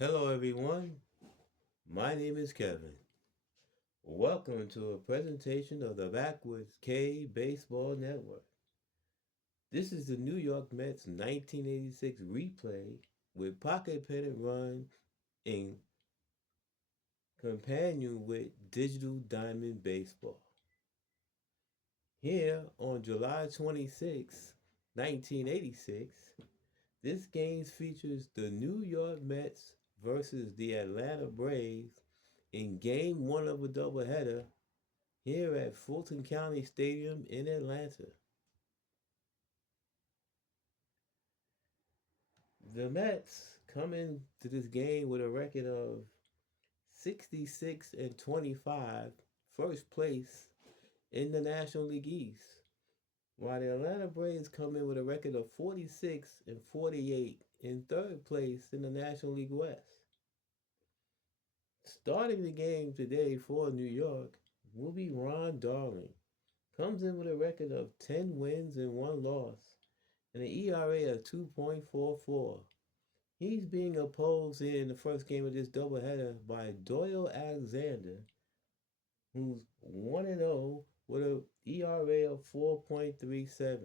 Hello, everyone. My name is Kevin. Welcome to a presentation of the Backwards K Baseball Network. This is the New York Mets 1986 replay with pocket pennant run in companion with Digital Diamond Baseball. Here on July 26, 1986, this game features the New York Mets versus the Atlanta Braves in Game 1 of a doubleheader here at Fulton County Stadium in Atlanta. The Mets come into this game with a record of 66 and 25, first place in the National League East, while the Atlanta Braves come in with a record of 46 and 48 in third place in the National League West. Starting the game today for New York will be Ron Darling. Comes in with a record of 10 wins and 1 loss and an ERA of 2.44. He's being opposed in the first game of this doubleheader by Doyle Alexander, who's 1-0 with an ERA of 4.37.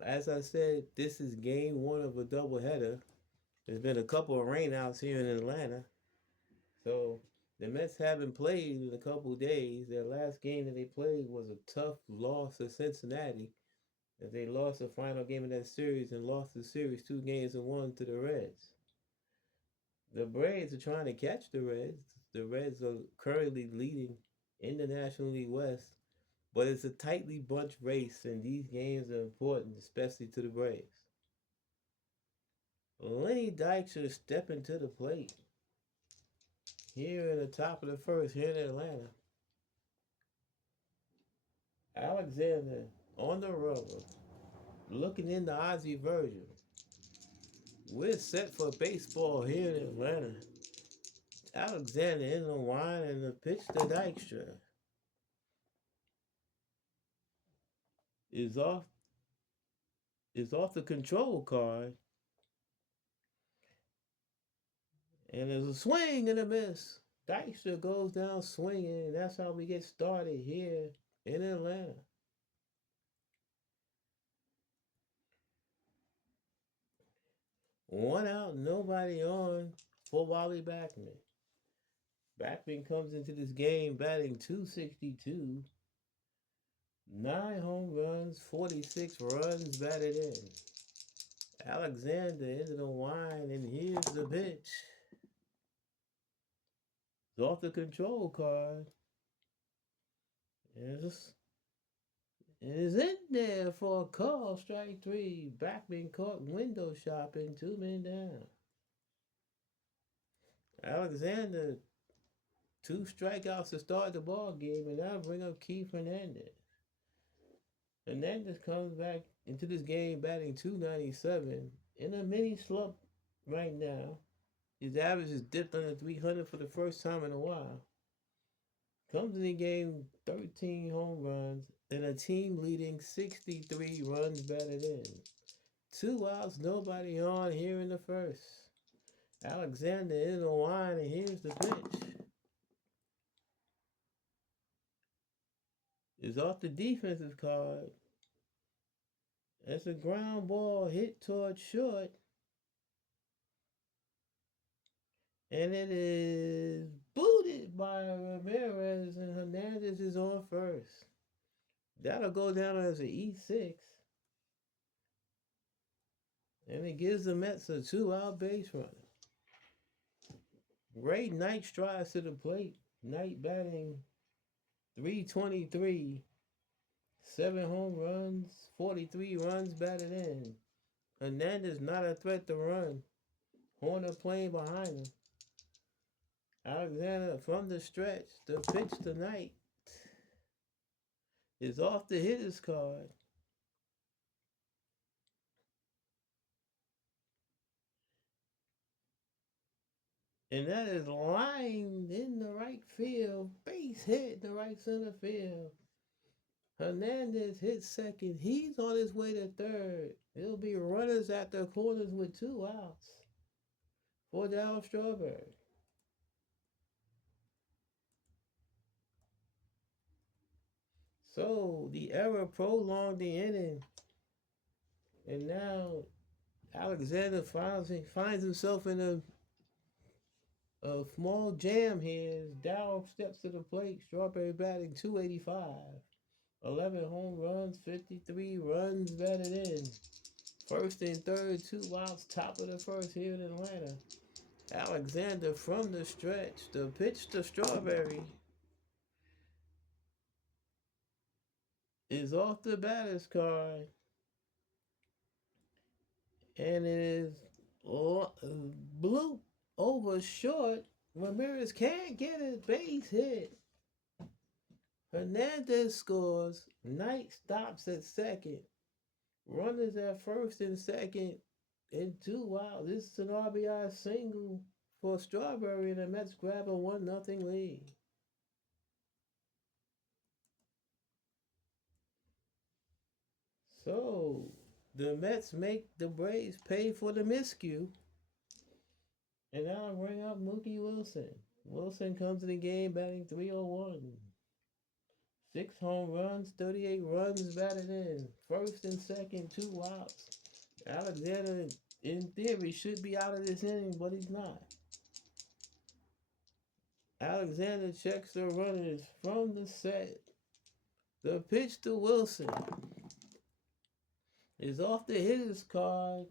As I said, this is game 1 of a doubleheader. There's been a couple of rainouts here in Atlanta, so the Mets haven't played in a couple of days. Their last game that they played was a tough loss to Cincinnati, as they lost the final game of that series and lost the series 2-1 to the Reds. The Braves are trying to catch the Reds. The Reds are currently leading in the National League West, but it's a tightly bunched race, and these games are important, especially to the Braves. Lenny Dykstra stepping to the plate here in the top of the first here in Atlanta. Alexander on the rubber, looking in the Ozzie version. We're set for baseball here in Atlanta. Alexander in the line and the pitch to Dykstra is off the control card, and there's a swing and a miss. Dykstra goes down swinging, and that's how we get started here in Atlanta. One out, nobody on for Wally Backman. Backman comes into this game batting .262, 9 home runs, 46 runs batted in. Alexander into the line, and here's the pitch. It's off the control card. And it's in there for a call, strike 3. Backman caught window shopping, 2 men down. Alexander, 2 strikeouts to start the ball game, and now bring up Keith Hernandez. Hernandez comes back into this game batting .297 in a mini slump right now. His average is dipped under 300 for the first time in a while. Comes in the game 13 home runs and a team leading 63 runs batted in. 2 outs, nobody on here in the first. Alexander in the line, and here's the pitch. It's off the defensive card. It's a ground ball hit towards short. And it is booted by Ramirez, and Hernandez is on first. That'll go down as an E6. And it gives the Mets a 2-out base runner. Ray Knight strides to the plate. Knight batting .323, 7 home runs, 43 runs batted in. Hernandez not a threat to run. Horner playing behind him. Alexander from the stretch. The pitch to Knight is off the hitter's card. And that is lined in the right field. Base hit in the right center field. Hernandez hits second. He's on his way to third. It'll be runners at the corners with 2 outs for Darryl Strawberry. So the error prolonged the inning, and now Alexander finds himself in a small jam here as Dow steps to the plate. Strawberry batting 285. 11 home runs, 53 runs batted in. First and third, 2 outs, top of the first here in Atlanta. Alexander from the stretch. The pitch to Strawberry is off the batter's card. And it is bloop over short. Ramirez can't get a base hit. Hernandez scores. Knight stops at second. Runners at first and second and 2 outs. This is an RBI single for Strawberry, and the Mets grab a 1-0 lead. So the Mets make the Braves pay for the miscue. And now I bring up Mookie Wilson. Wilson comes in the game batting 301. 6 home runs, 38 runs batted in. First and second, 2 outs. Alexander, in theory, should be out of this inning, but he's not. Alexander checks the runners from the set. The pitch to Wilson is off the hitter's card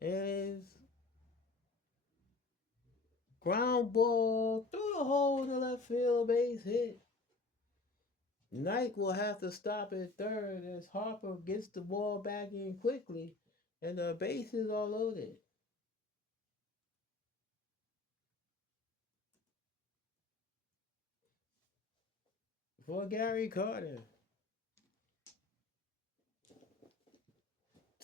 and is ground ball through the hole in the left field, base hit. Knight will have to stop at third as Harper gets the ball back in quickly, and the bases are loaded. For Gary Carter.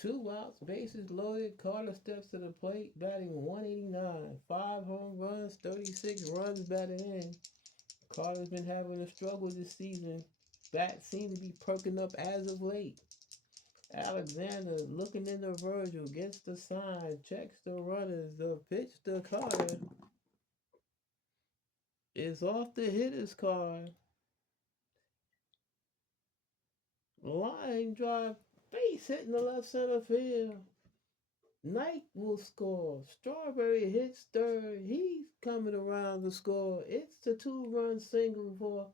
2 outs, bases loaded. Carter steps to the plate, batting 189. 5 home runs, 36 runs batted in. Carter's been having a struggle this season. Bats seem to be perking up as of late. Alexander looking into Virgil, gets the sign, checks the runners. The pitch to Carter is off the hitter's card. Line drive, base hit in the left center field. Knight will score. Strawberry hits third. He's coming around to score. It's a 2-run single for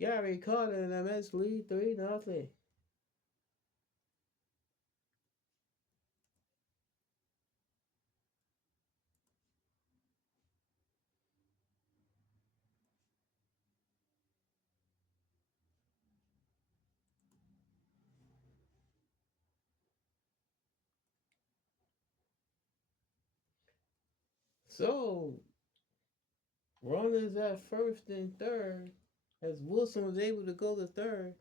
Gary Carter, and the Mets lead 3-0. So, runners at first and third, as Wilson was able to go to third,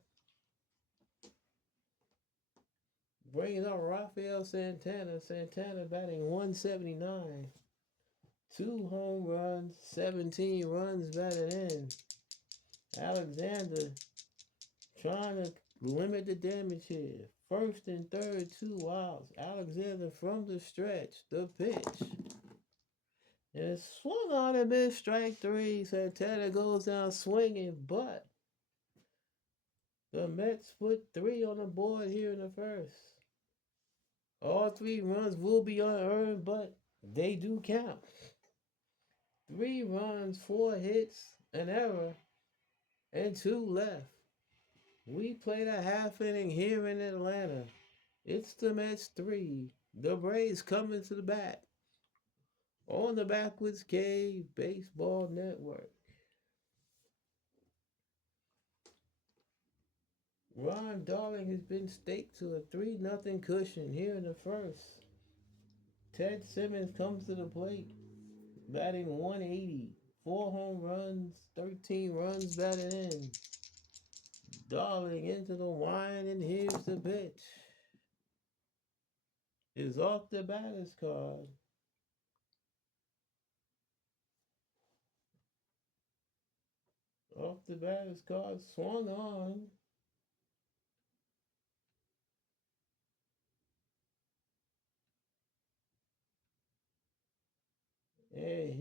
bringing up Rafael Santana. Santana batting 179. 2 home runs, 17 runs batted in. Alexander trying to limit the damage here. First and third, 2 outs. Alexander from the stretch. The pitch. And it's swung on and missed strike 3. Santana goes down swinging, but the Mets put 3 on the board here in the first. All 3 runs will be unearned, but they do count. 3 runs, 4 hits, an error, and 2 left. We played a half inning here in Atlanta. It's the Mets 3. The Braves coming to the bat on the Backwards Cave Baseball Network. Ron Darling has been staked to a 3-0 cushion here in the first. Ted Simmons comes to the plate, batting 180. 4 home runs, 13 runs batted in. Darling into the line, and here's the pitch. Is off the batter's card. Off the batter's card, swung on. And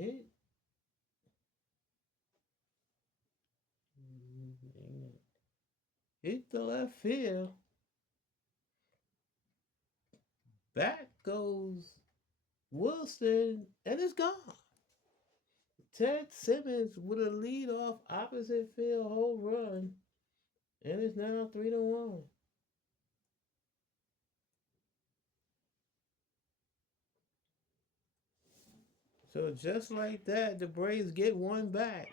hit the left field. Back goes Wilson, and it's gone. Ted Simmons with a lead-off opposite field home run, and it's now 3-1. So just like that, the Braves get one back.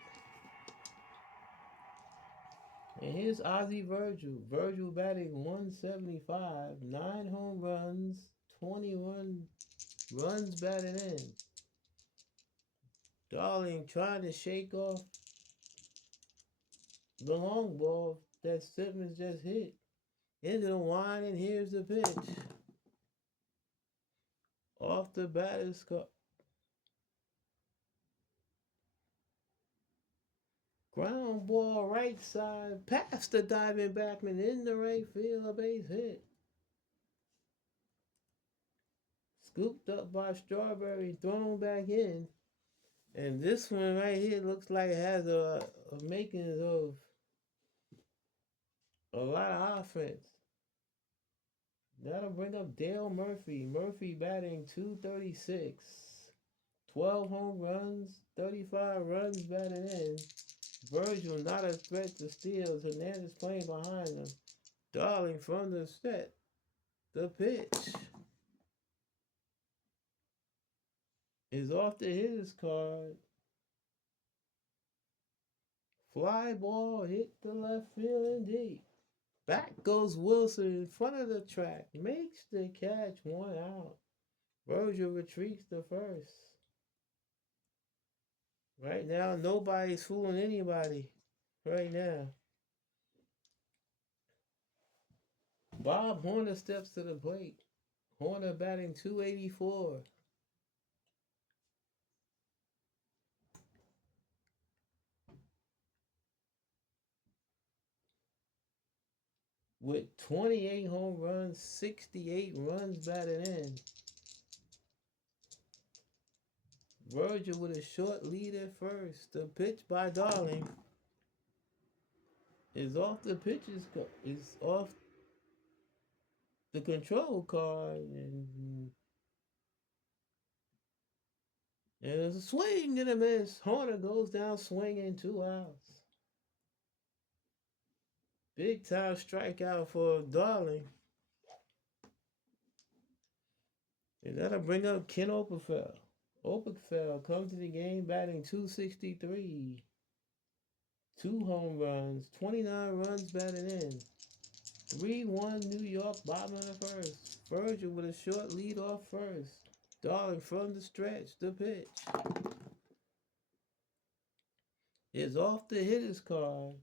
And here's Ozzie Virgil. Virgil batting 175, 9 home runs, 21 runs batted in. Darling trying to shake off the long ball that Simmons just hit. Into the line, and here's the pitch. Off the batter's cup. Ground ball right side, past the diving backman in the right field, a base hit. Scooped up by Strawberry, thrown back in. And this one right here looks like it has a makings of a lot of offense. That'll bring up Dale Murphy. Murphy batting 236. 12 home runs, 35 runs batted in. Virgil not a threat to steal. Hernandez playing behind him. Darling from the set. The pitch is off the hitter's card. Fly ball hit the left field and deep. Back goes Wilson in front of the track. Makes the catch, 1 out. Virgil retreats to first. Right now, nobody's fooling anybody. Right now. Bob Horner steps to the plate. Horner batting 284. With 28 home runs, 68 runs batted in. Virgil with a short lead at first. The pitch by Darling is off the pitches. Is off the control card, and there's a swing and a miss. Horner goes down swinging, 2 outs. Big time strikeout for Darling. And that'll bring up Ken Oberfeld. Oberfeld comes to the game batting 263. 2 home runs, 29 runs batted in. 3-1 New York, bottom of the first. Virgil with a short lead off first. Darling from the stretch, the pitch is off the hitter's card.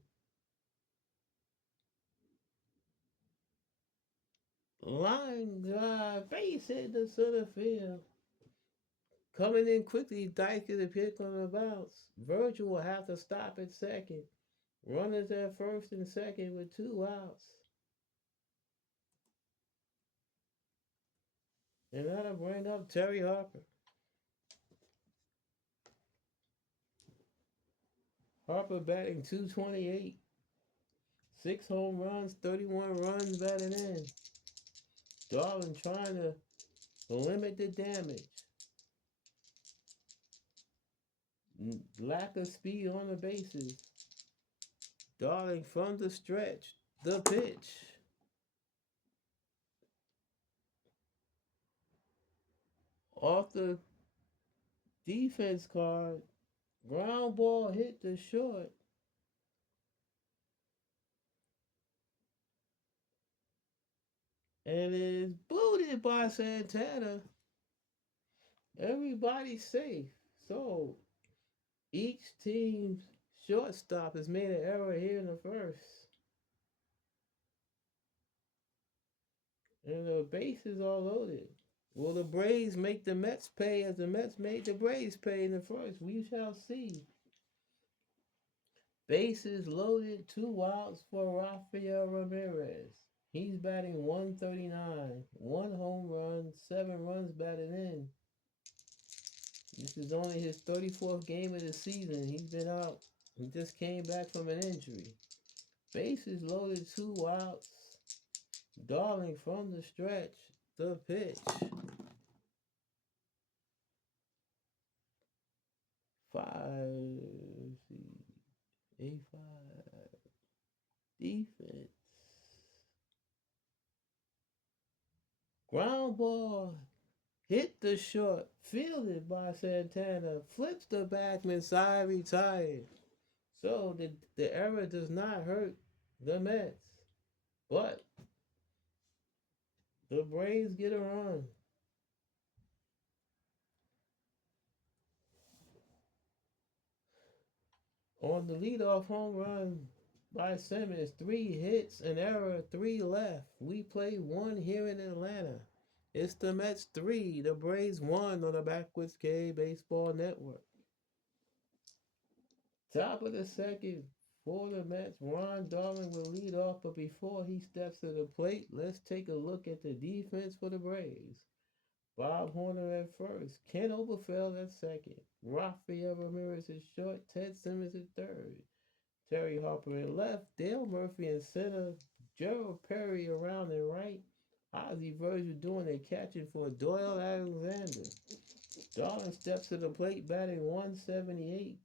Line drive, base hit to center field. Coming in quickly, Dyke is a pick on the bounce. Virgil will have to stop at second. Runners at first and second with 2 outs. And that'll bring up Terry Harper. Harper batting 228. 6 home runs, 31 runs batted in. Darling trying to limit the damage. Lack of speed on the bases. Darling from the stretch. The pitch. Off the defense card. Ground ball hit the short. And is booted by Santana. Everybody's safe. So each team's shortstop has made an error here in the first. And the bases are loaded. Will the Braves make the Mets pay as the Mets made the Braves pay in the first? We shall see. Bases loaded, 2 outs for Rafael Ramirez. He's batting 139, 1 home run, 7 runs batted in. This is only his 34th game of the season. He's been out. He just came back from an injury. Bases loaded, 2 outs. Darling from the stretch. The pitch. 5, defense. Ground ball. Hit the short. Fielded by Santana. Flips the backman side, retired. So the error does not hurt the Mets. But the Braves get a run. On the leadoff home run by Simmons, 3 hits, an error, 3 left. We play 1 here in Atlanta. It's the Mets 3, the Braves 1 on the Backwards K Baseball Network. Top of the second for the Mets, Ron Darling will lead off, but before he steps to the plate, let's take a look at the defense for the Braves. Bob Horner at first, Ken Oberfeld at second, Rafael Ramirez at short, Ted Simmons at third, Terry Harper at left, Dale Murphy in center, Gerald Perry around and right, Ozzie Virgil doing the catching for Doyle Alexander. Darling steps to the plate batting 178,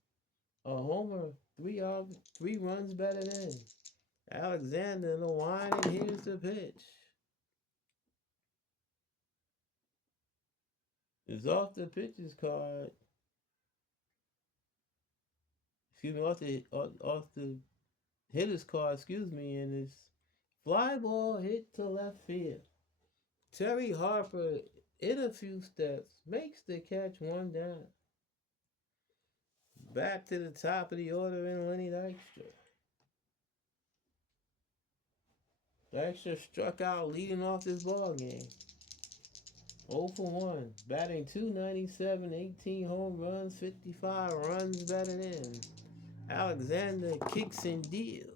a homer, 3 runs batted in. Alexander in the line, and here's the pitch. It's off the pitcher's card. Excuse me, off the hitter's card, and it's fly ball hit to left field. Terry Harper, in a few steps, makes the catch, 1 down. Back to the top of the order in Lenny Dykstra. Dykstra struck out leading off this ball game. 0 for 1, batting 297, 18 home runs, 55 runs batted in. Alexander kicks and deals.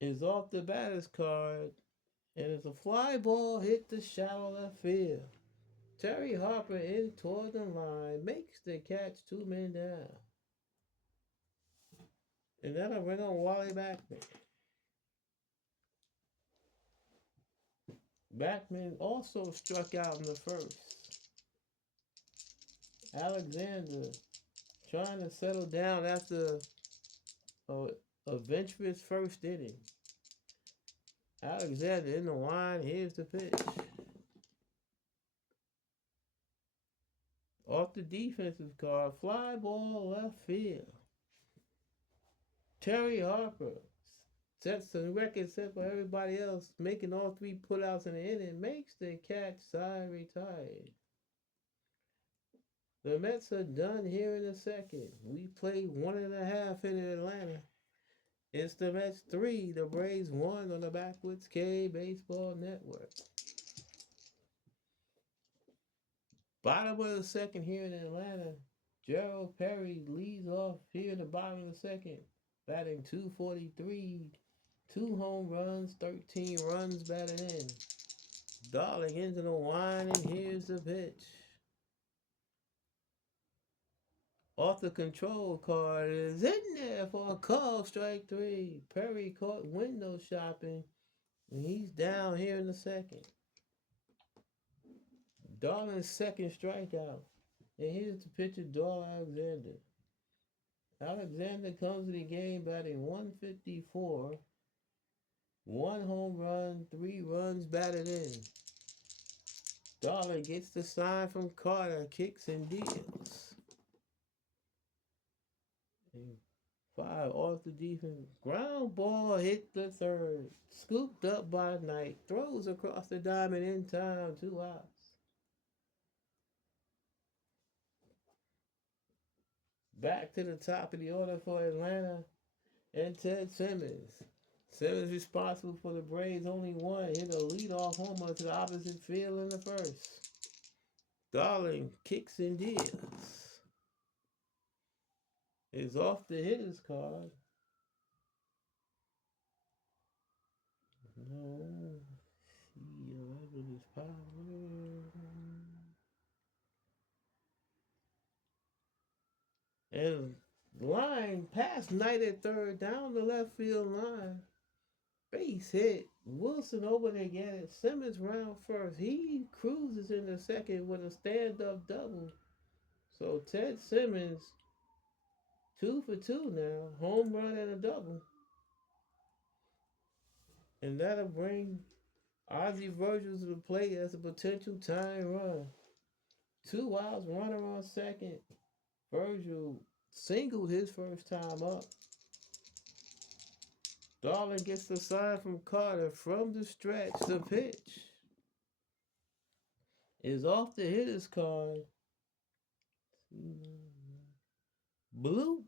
Is off the batter's card, and it's a fly ball hit the shallow left field. Terry Harper in toward the line, makes the catch, 2 men down. And that'll bring on Wally Backman. Backman also struck out in the first. Alexander trying to settle down after a venturous first inning. Alexander in the line, here's the pitch. Off the defensive card, fly ball left field. Terry Harper sets the record set for everybody else, making all 3 putouts in the inning, makes the catch, side retired. The Mets are done here in the second. We played 1.5 in Atlanta. It's the Mets 3, the Braves 1 on the Backwards K Baseball Network. Bottom of the second here in Atlanta. Gerald Perry leads off here in the bottom of the second, batting 243, 2 home runs, 13 runs batted in. Darling into the line, and here's the pitch. Off the control card, is in there for a call, strike 3. Perry caught window shopping, and he's down here in the second. Darling's second strikeout. And here's the pitcher, Doyle Alexander. Alexander comes to the game batting 154. 1 home run, 3 runs batted in. Darling gets the sign from Carter, kicks and deals. And 5 off the defense. Ground ball hit the third. Scooped up by Knight. Throws across the diamond in time. 2 outs. Back to the top of the order for Atlanta and Ted Simmons. Simmons responsible for the Braves' only 1. Hit a leadoff homer to the opposite field in the first. Darling kicks and deals. is off the hitter's card. No. See, 11 is power. And line past Knight at third, down the left field line. Base hit. Wilson over to get it. Simmons round first. He cruises in the second with a stand-up double. So Ted Simmons, 2 for 2 now. Home run and a double. And that'll bring Ozzie Virgil to the plate as a potential tying run. 2 outs, runner on second. Virgil singled his first time up. Darling gets the sign from Carter from the stretch. The pitch is off the hitter's card. Blue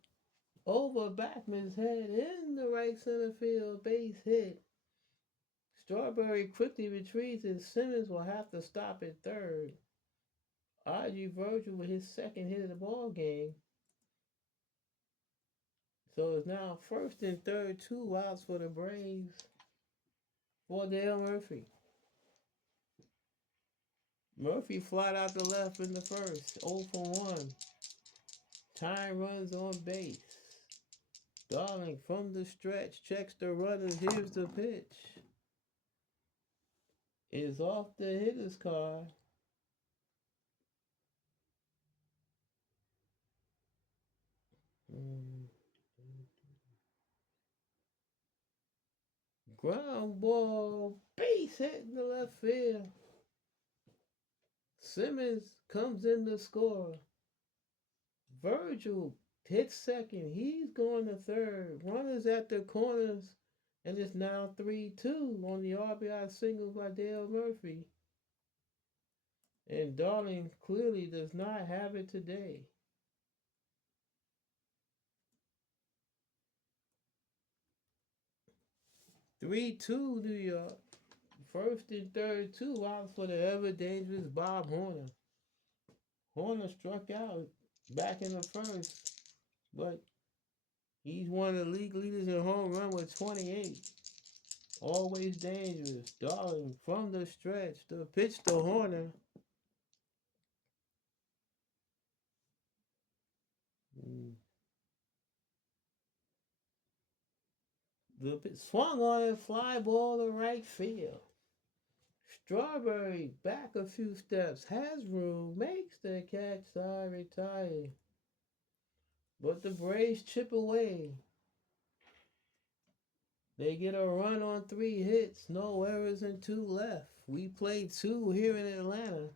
over Backman's head in the right center field. Base hit. Strawberry quickly retreats and Simmons will have to stop at third. Ozzie Virgil with his second hit of the ball game. So it's now first and third, 2 outs for the Braves for Dale Murphy. Murphy flied out the left in the first, 0 for 1. Tying runs on base. Darling from the stretch checks the runners. Here's the pitch. Is off the hitter's card. Ground ball, base hit in the left field. Simmons comes in to score. Virgil hits second. He's going to third. Runners at the corners, and it's now 3-2 on the RBI single by Dale Murphy. And Darling clearly does not have it today. Three-two New York. First and third, 2 outs for the ever dangerous Bob Horner. Horner struck out back in the first, but he's one of the league leaders in home run with 28. Always dangerous. Darling from the stretch. The pitch to Horner. The pitch swung on it, fly ball to right field. Strawberry back a few steps, has room, makes the catch, side retire. But the Braves chip away. They get a run on 3 hits, no errors and 2 left. We played 2 here in Atlanta.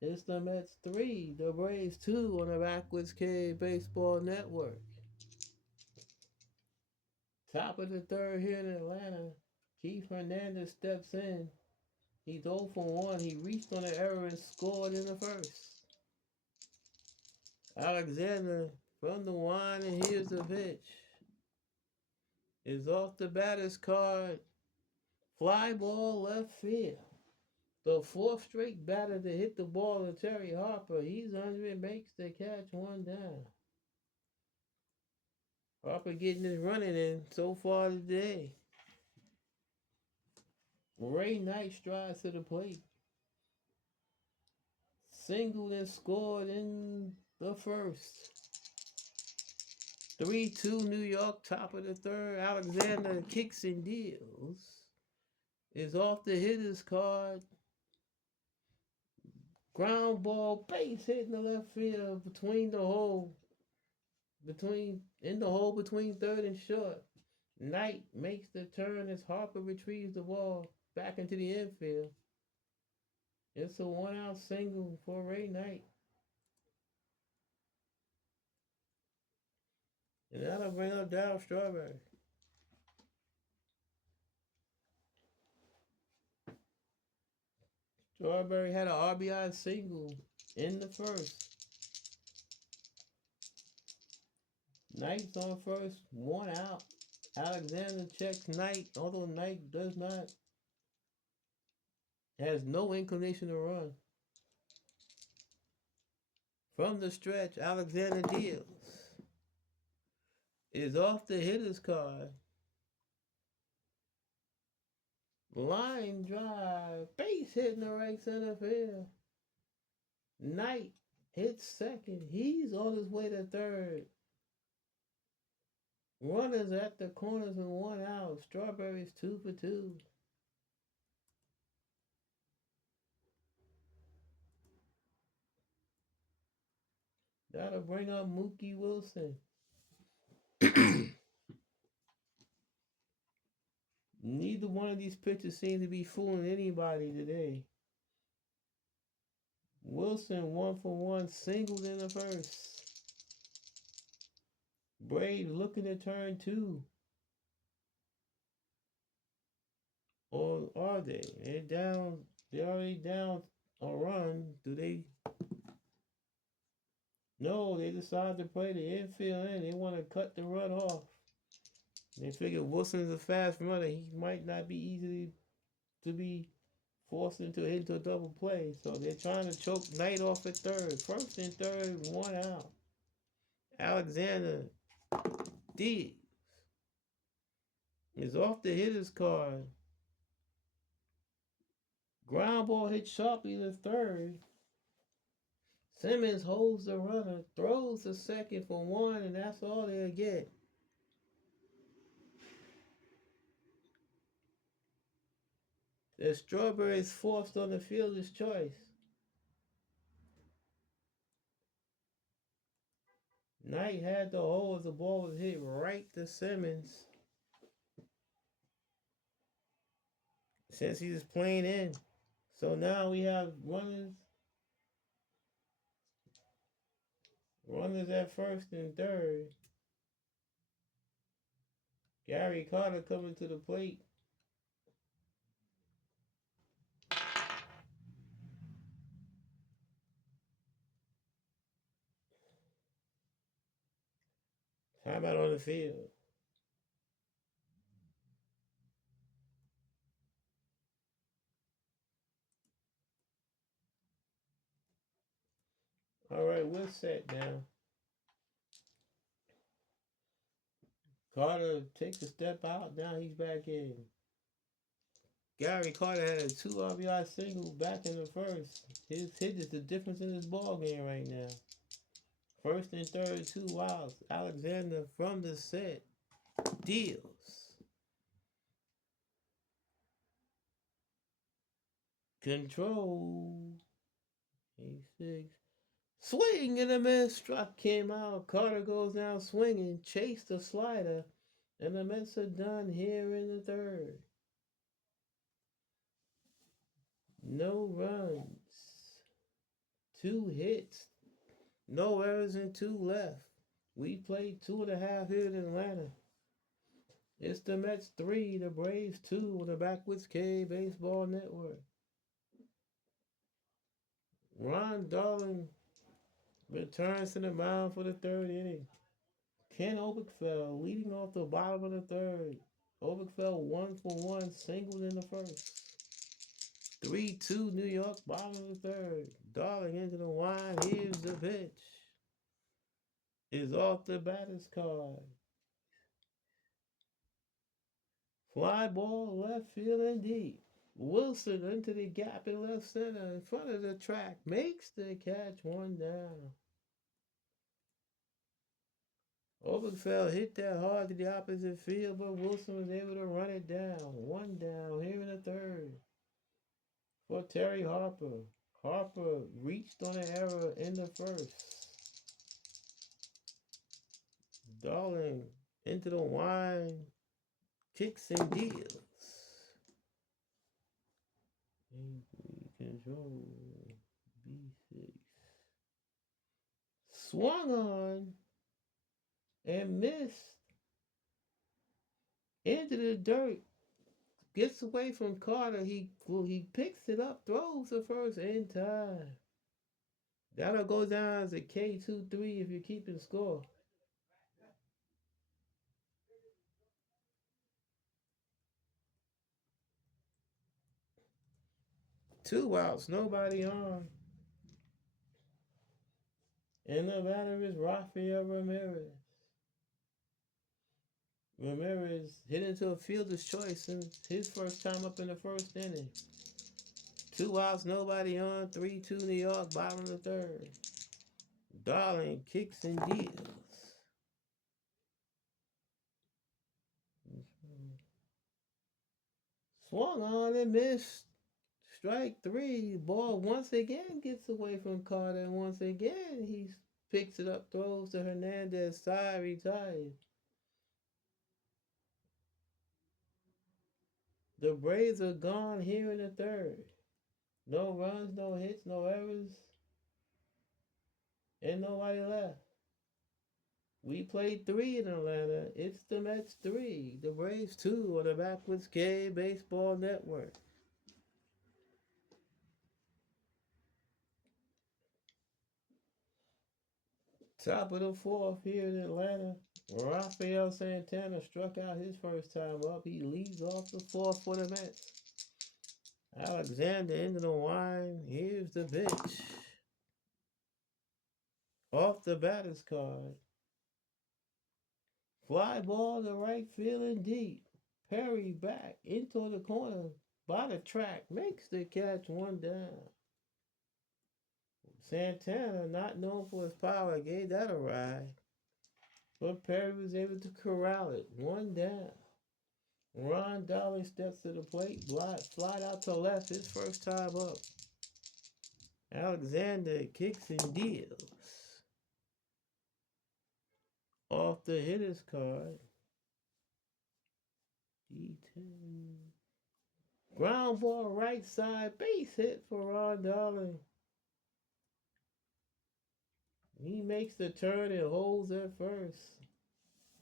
It's the Mets 3, the Braves 2 on the Backwoods Cave Baseball Network. Top of the third here in Atlanta. Keith Hernandez steps in. He's 0 for 1. He reached on an error and scored in the first. Alexander from the line, and here's the pitch. Is off the batter's card. Fly ball left field. The 4th straight batter to hit the ball to Terry Harper. He's under it, makes the catch, 1 down. Harper getting his running in so far today. Ray Knight strides to the plate. Singled and scored in the first. 3-2 New York, top of the third. Alexander kicks and deals. Is off the hitter's card. Ground ball, base hit in the left field between third and short. Knight makes the turn as Harper retrieves the ball back into the infield. It's a 1-out single for Ray Knight. And that'll bring up Darryl Strawberry. Strawberry had an RBI single in the first. Knight's on first, 1 out. Alexander checks Knight, although Knight has no inclination to run. From the stretch, Alexander deals. is off the hitter's card. Line drive, base hit in the right center field. Knight hits second. He's on his way to third. Runners at the corners and 1 out. Strawberries 2 for 2. That'll bring up Mookie Wilson. Neither one of these pitchers seem to be fooling anybody today. Wilson 1 for 1, singled in the first. Braves looking to turn 2. Or are they? They're down. They're already down a run. Do they? No, they decide to play the infield in. They want to cut the run off. They figure Wilson's a fast runner. He might not be easily to be forced into a double play. So they're trying to choke Knight off at third. First and third, 1 out. Alexander Diaz is off the hitter's card. Ground ball hit sharply to third. Simmons holds the runner, throws the second for 1, and that's all they'll get. The Strawberries forced on the fielder's choice. Knight had the hole as the ball was hit right to Simmons. Since he was playing in. So now we have runners at first and third. Gary Carter coming to the plate. Timeout on the field. All right, we're set now. Carter takes a step out. Now he's back in. Gary Carter had a 2 RBI single back in the first. His hit is the difference in this ball game right now. First and third, 2 outs. Alexander from the set deals. Control. 86. Swing and a miss. Struck came out. Carter goes down swinging. Chased the slider. And the Mets are done here in the third. No runs. 2 hits. No errors and 2 left. We played 2.5 here in Atlanta. It's the Mets 3, the Braves 2 on the Backwoods K Baseball Network. Ron Darling returns to the mound for the third inning. Ken Oberkfell leading off the bottom of the third. Oberkfell 1 for 1, singled in the first. 3-2 New York, bottom of the third. Darling into the wind. Here's the pitch. Is off the batter's card. Fly ball left field and deep. Wilson into the gap in left center in front of the track. Makes the catch, 1 down. Oberkfell hit that hard to the opposite field, but Wilson was able to run it down. 1 down here in the third. For Terry Harper. Harper reached on an error in the first. Darling into the wind. Kicks and deals. Control. B6. Swung on and missed. Into the dirt. Gets away from Carter. He picks it up, throws the first in time. That'll go down as a K2-3 if you're keeping score. Two outs, nobody on. And the batter is Rafael Ramirez. Ramirez hit into a fielder's choice in his first time up in the first inning. 2 outs, nobody on. 3-2 New York, bottom of the third. Darling kicks and deals. Swung on and missed. Strike three. Ball once again gets away from Carter, and once again he picks it up, throws to Hernandez, side retired. The Braves are gone here in the third. No runs, no hits, no errors, and nobody left. We played 3 in Atlanta. It's the Mets 3, the Braves 2 on the Backwoods K Baseball Network. Top of the fourth here in Atlanta. Rafael Santana struck out his first time up. He leads off the fourth for the Mets. Alexander into the line. Here's the pitch. Off the batter's card. Fly ball to right field and deep. Perry back into the corner by the track. Makes the catch, one down. Santana, not known for his power, gave that a ride. But Perry was able to corral it. One down. Ron Darling steps to the plate, flied out to left his first time up. Alexander kicks and deals. Off the hitter's card. D10. Ground ball right side, base hit for Ron Darling. He makes the turn and holds at first.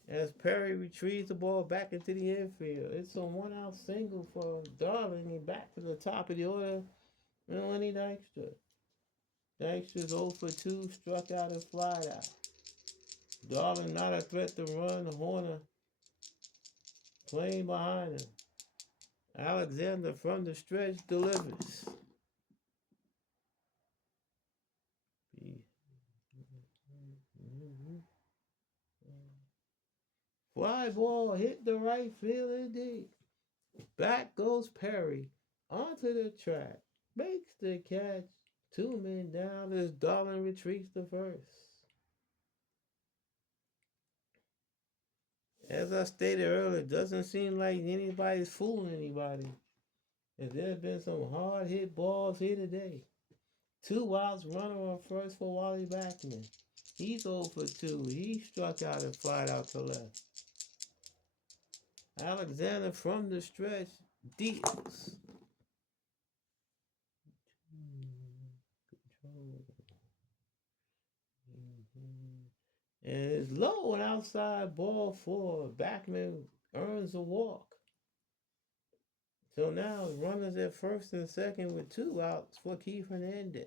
As Perry retrieves the ball back into the infield. It's a 1-out single for Darling and back to the top of the order. Lenny Dykstra. Dykstra's 0 for 2, struck out and flied out. Darling not a threat to run. Horner playing behind him. Alexander from the stretch delivers. Fly ball hit the right field and deep. Back goes Perry onto the track. Makes the catch. 2 men down as Darling retreats to first. As I stated earlier, it doesn't seem like anybody's fooling anybody. And there have been some hard hit balls here today. 2 outs, runner on first for Wally Backman. He's 0 for 2. He struck out and flied out to left. Alexander from the stretch deals. And it's low and outside ball 4. Backman earns a walk. So now runners at first and second with 2 outs for Keith Hernandez.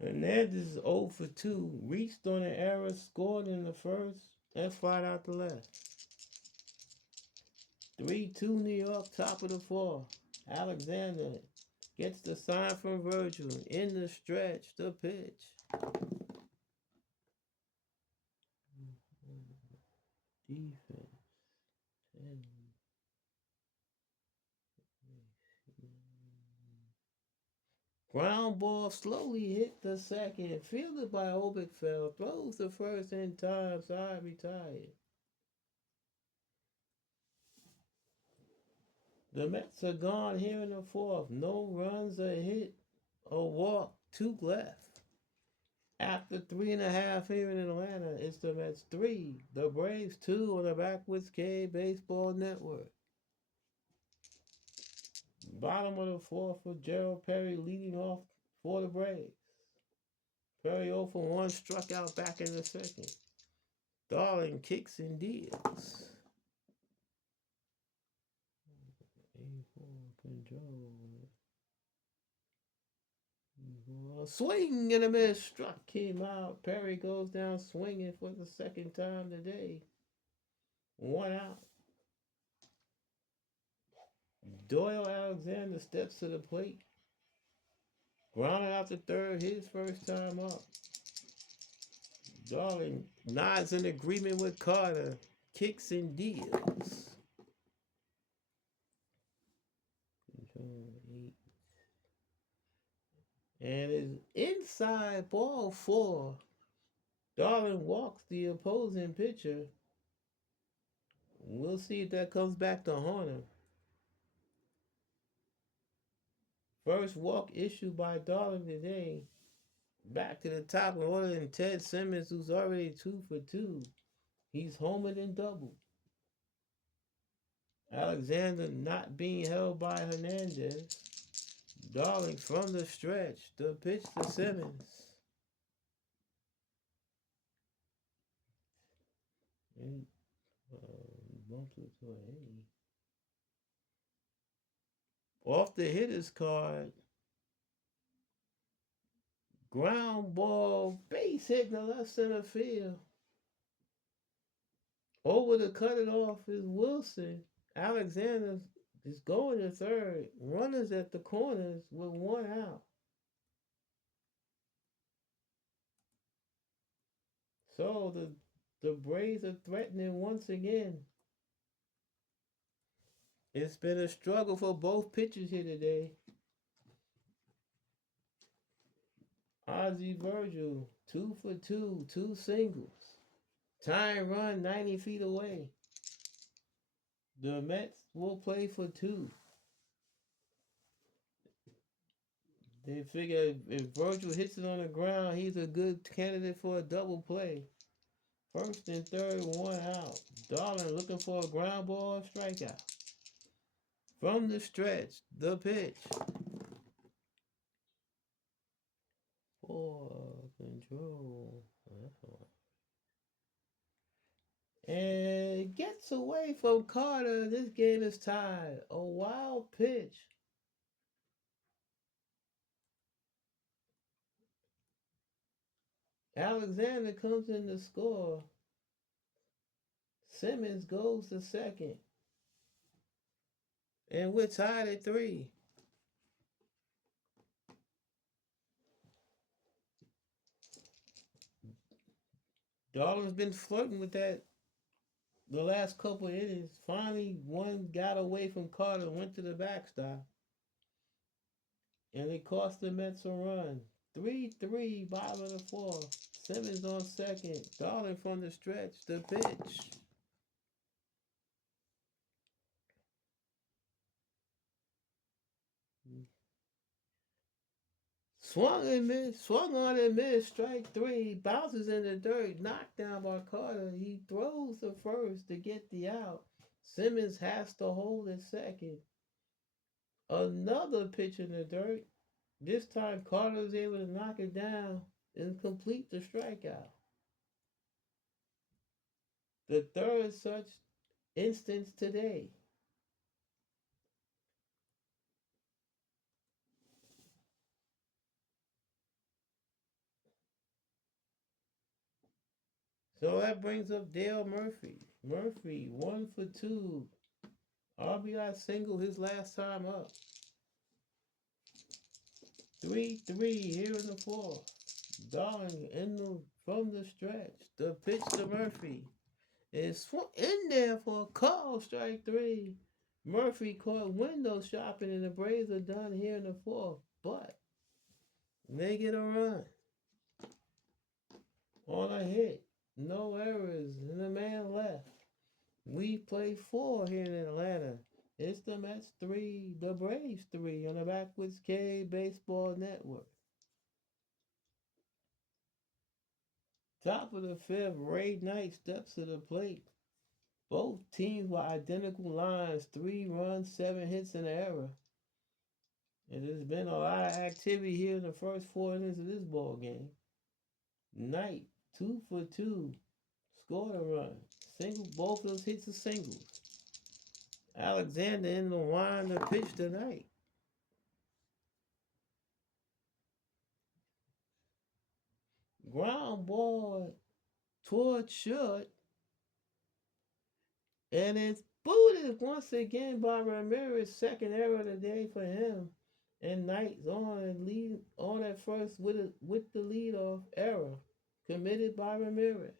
Hernandez is 0 for 2. Reached on an error, scored in the first, and flied out the left. 3-2 New York, top of the fourth. Alexander gets the sign from Virgil. In the stretch, the pitch. Defense. Ground ball slowly hit the second. Fielded by Oberkfell. Throws the first in time. Side retired. The Mets are gone here in the fourth. No runs, a hit, a walk, 2 left. After 3.5 here in Atlanta, it's the Mets 3, the Braves 2 on the Backwoods K Baseball Network. Bottom of the fourth for Gerald Perry leading off for the Braves. Perry 0 for 1, struck out back in the second. Darling kicks and deals. Swing and a miss, struck him out. Perry goes down swinging for the second time today. 1 out. Doyle Alexander steps to the plate. Grounded out to third, his first time up. Darling nods in agreement with Carter, kicks and deals. And is inside ball four. Darling walks the opposing pitcher. We'll see if that comes back to haunt him. First walk issued by Darling today. Back to the top in order than Ted Simmons, who's already 2 for 2. He's homered and doubled. Alexander not being held by Hernandez. Darling from the stretch. The pitch to Simmons. And, bumped it to an A. Off the hitter's card. Ground ball, base hit in the left center field. Over to cut it off is Wilson. Alexander is going to third. Runners at the corners with one out. So the Braves are threatening once again. It's been a struggle for both pitchers here today. Ozzie Virgil, 2 for 2, 2 singles. Tying run 90 feet away. The Mets will play for 2. They figure if Virgil hits it on the ground, he's a good candidate for a double play. First and third, one out. Darling looking for a ground ball strikeout. From the stretch, the pitch. For control. And gets away from Carter. This game is tied. A wild pitch. Alexander comes in to score. Simmons goes to second. And we're tied at 3. Darling's been flirting with that the last couple of innings. Finally, one got away from Carter, went to the backstop. And it cost the Mets a run. 3-3, bottom of the 4th. Simmons on second. Darling from the stretch. The pitch. Swung on and missed. Strike 3. Bounces in the dirt. Knocked down by Carter. He throws the first to get the out. Simmons has to hold at second. Another pitch in the dirt. This time Carter was able to knock it down and complete the strikeout. The third such instance today. So that brings up Dale Murphy. Murphy, 1 for 2. RBI single his last time up. 3-3 here in the 4th. Darling from the stretch. The pitch to Murphy. Is in there for a call. Strike 3. Murphy caught window shopping and the Braves are done here in the 4th. But they get a run. On a hit. No errors. And the man left. We play 4 here in Atlanta. It's the Mets 3, the Braves 3 on the Backwoods K Baseball Network. Top of the 5th, Ray Knight steps to the plate. Both teams were identical lines, 3 runs, 7 hits, and an error. And there's been a lot of activity here in the first 4 innings of this ball game. Knight, 2 for 2, scored a run. Single, both those hits are singles. Alexander in the line to pitch tonight. Ground ball towards short. And it's booted once again by Ramirez. Second error of the day for him. And Knight's on and lead on at first with the leadoff error. committed by Ramirez.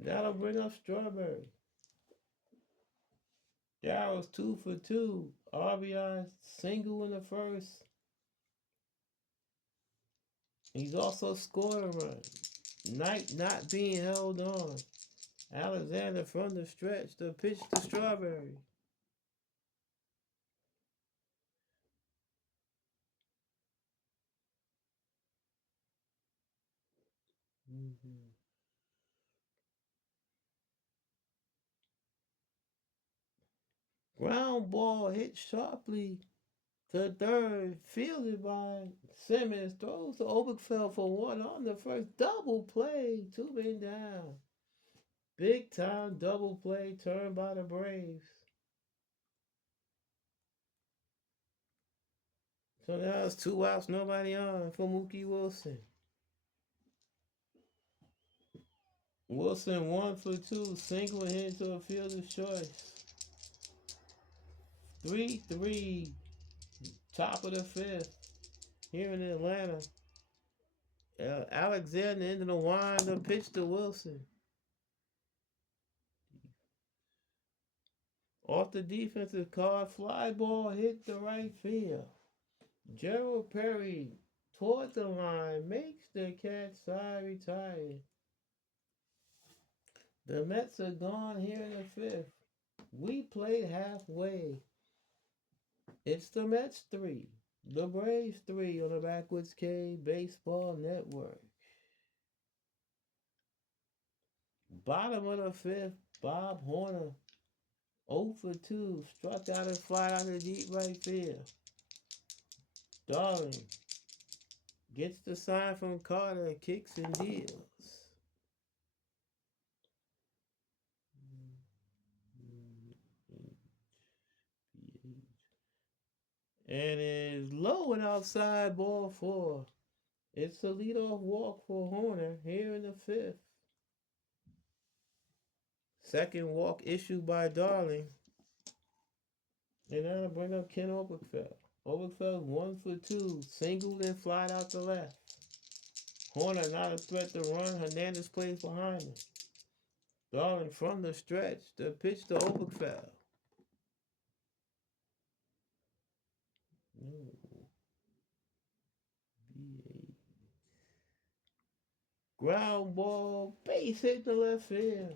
That'll bring up Strawberry. Darrow's 2 for 2. RBI single in the first. He's also scoring a run. Knight not being held on. Alexander from the stretch. The pitch to Strawberry. Ground ball hit sharply to third, fielded by Simmons. Throws to Oberkfell for one on the first. Double play, 2 men down. Big time double play turned by the Braves. So now it's 2 outs, nobody on for Mookie Wilson. Wilson 1 for 2, single hit to a fielder's choice. 3-3, top of the 5th, here in Atlanta. Alexander into the wind, the pitch to Wilson. Off the defensive card, fly ball hit the right field. Gerald Perry toward the line, makes the catch, side retired. The Mets are gone here in the 5th. We played halfway. It's the Mets 3, the Braves 3 on the Backwoods K Baseball Network. Bottom of the 5th, Bob Horner, 0 for 2, struck out and fly out of deep right field. Darling gets the sign from Carter, kicks and deals. And is low and outside, ball 4. It's a leadoff walk for Horner here in the 5th. Second walk issued by Darling. And now to bring up Ken Oberkfell. Oberkfell 1 for 2, singled and flied out the left. Horner not a threat to run. Hernandez plays behind him. Darling from the stretch. The pitch to Oberkfell. Ground ball, base hit the left field.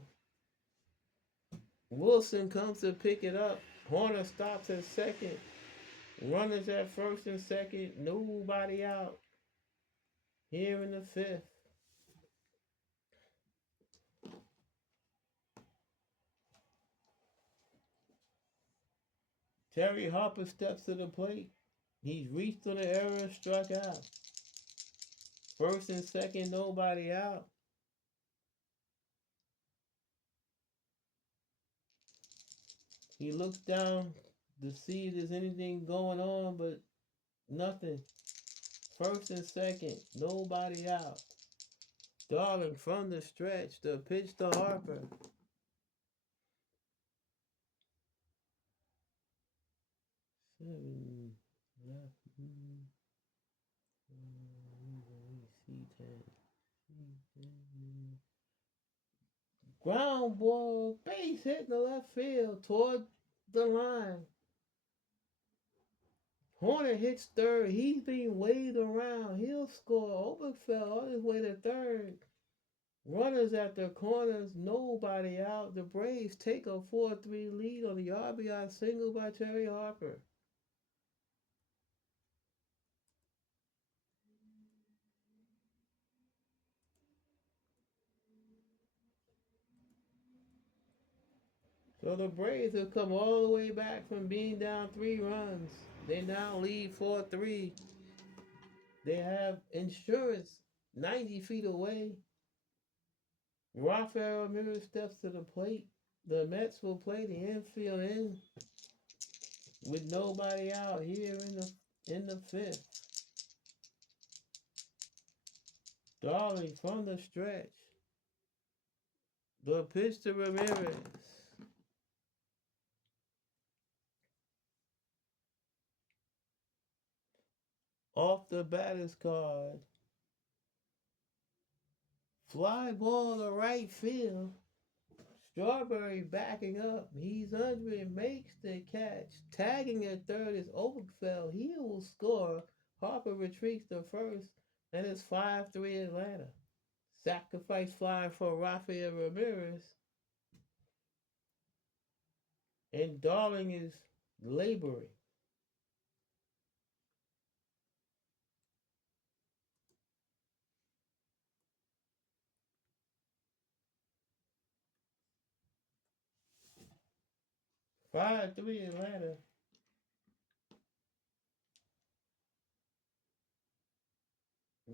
Wilson comes to pick it up. Horner stops at second. Runners at first and second. Nobody out. Here in the 5th. Terry Harper steps to the plate. He's reached on the error, struck out. First and second, nobody out. He looks down to see if there's anything going on, but nothing. First and second, nobody out. Darling from the stretch, the pitch to Harper. Seven left. Ground ball, base hit in the left field toward the line. Horner hits third. He's being waved around. He'll score. Oberkfell on his way to third. Runners at the corners, nobody out. The Braves take a 4-3 lead on the RBI single by Terry Harper. So the Braves have come all the way back from being down 3 runs. They now lead 4-3. They have insurance 90 feet away. Rafael Ramirez steps to the plate. The Mets will play the infield in with nobody out here in the 5th. Darling from the stretch. The pitch to Ramirez. Off the batter's card. Fly ball to right field. Strawberry backing up. He's under and makes the catch. Tagging at third is Oberkfell. He will score. Harper retreats to first, and it's 5-3 Atlanta. Sacrifice fly for Rafael Ramirez. And Darling is laboring. Five, 3 Atlanta.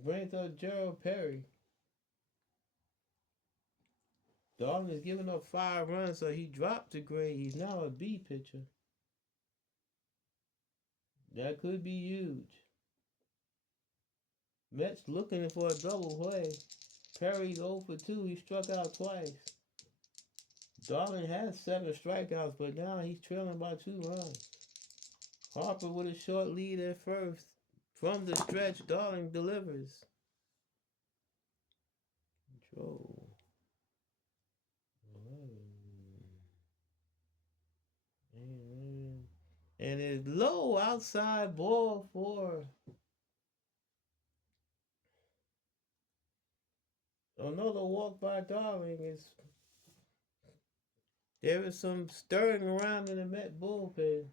Brings up Gerald Perry. Darling is giving up 5 runs, so he dropped the grade. He's now a B pitcher. That could be huge. Mets looking for a double play. Perry's 0 for 2. He struck out twice. Darling has 7 strikeouts, but now he's trailing by 2 runs. Harper with a short lead at first. From the stretch, Darling delivers. Control. 11. And it's low outside ball 4. Another walk by Darling. There is some stirring around in the Met bullpen.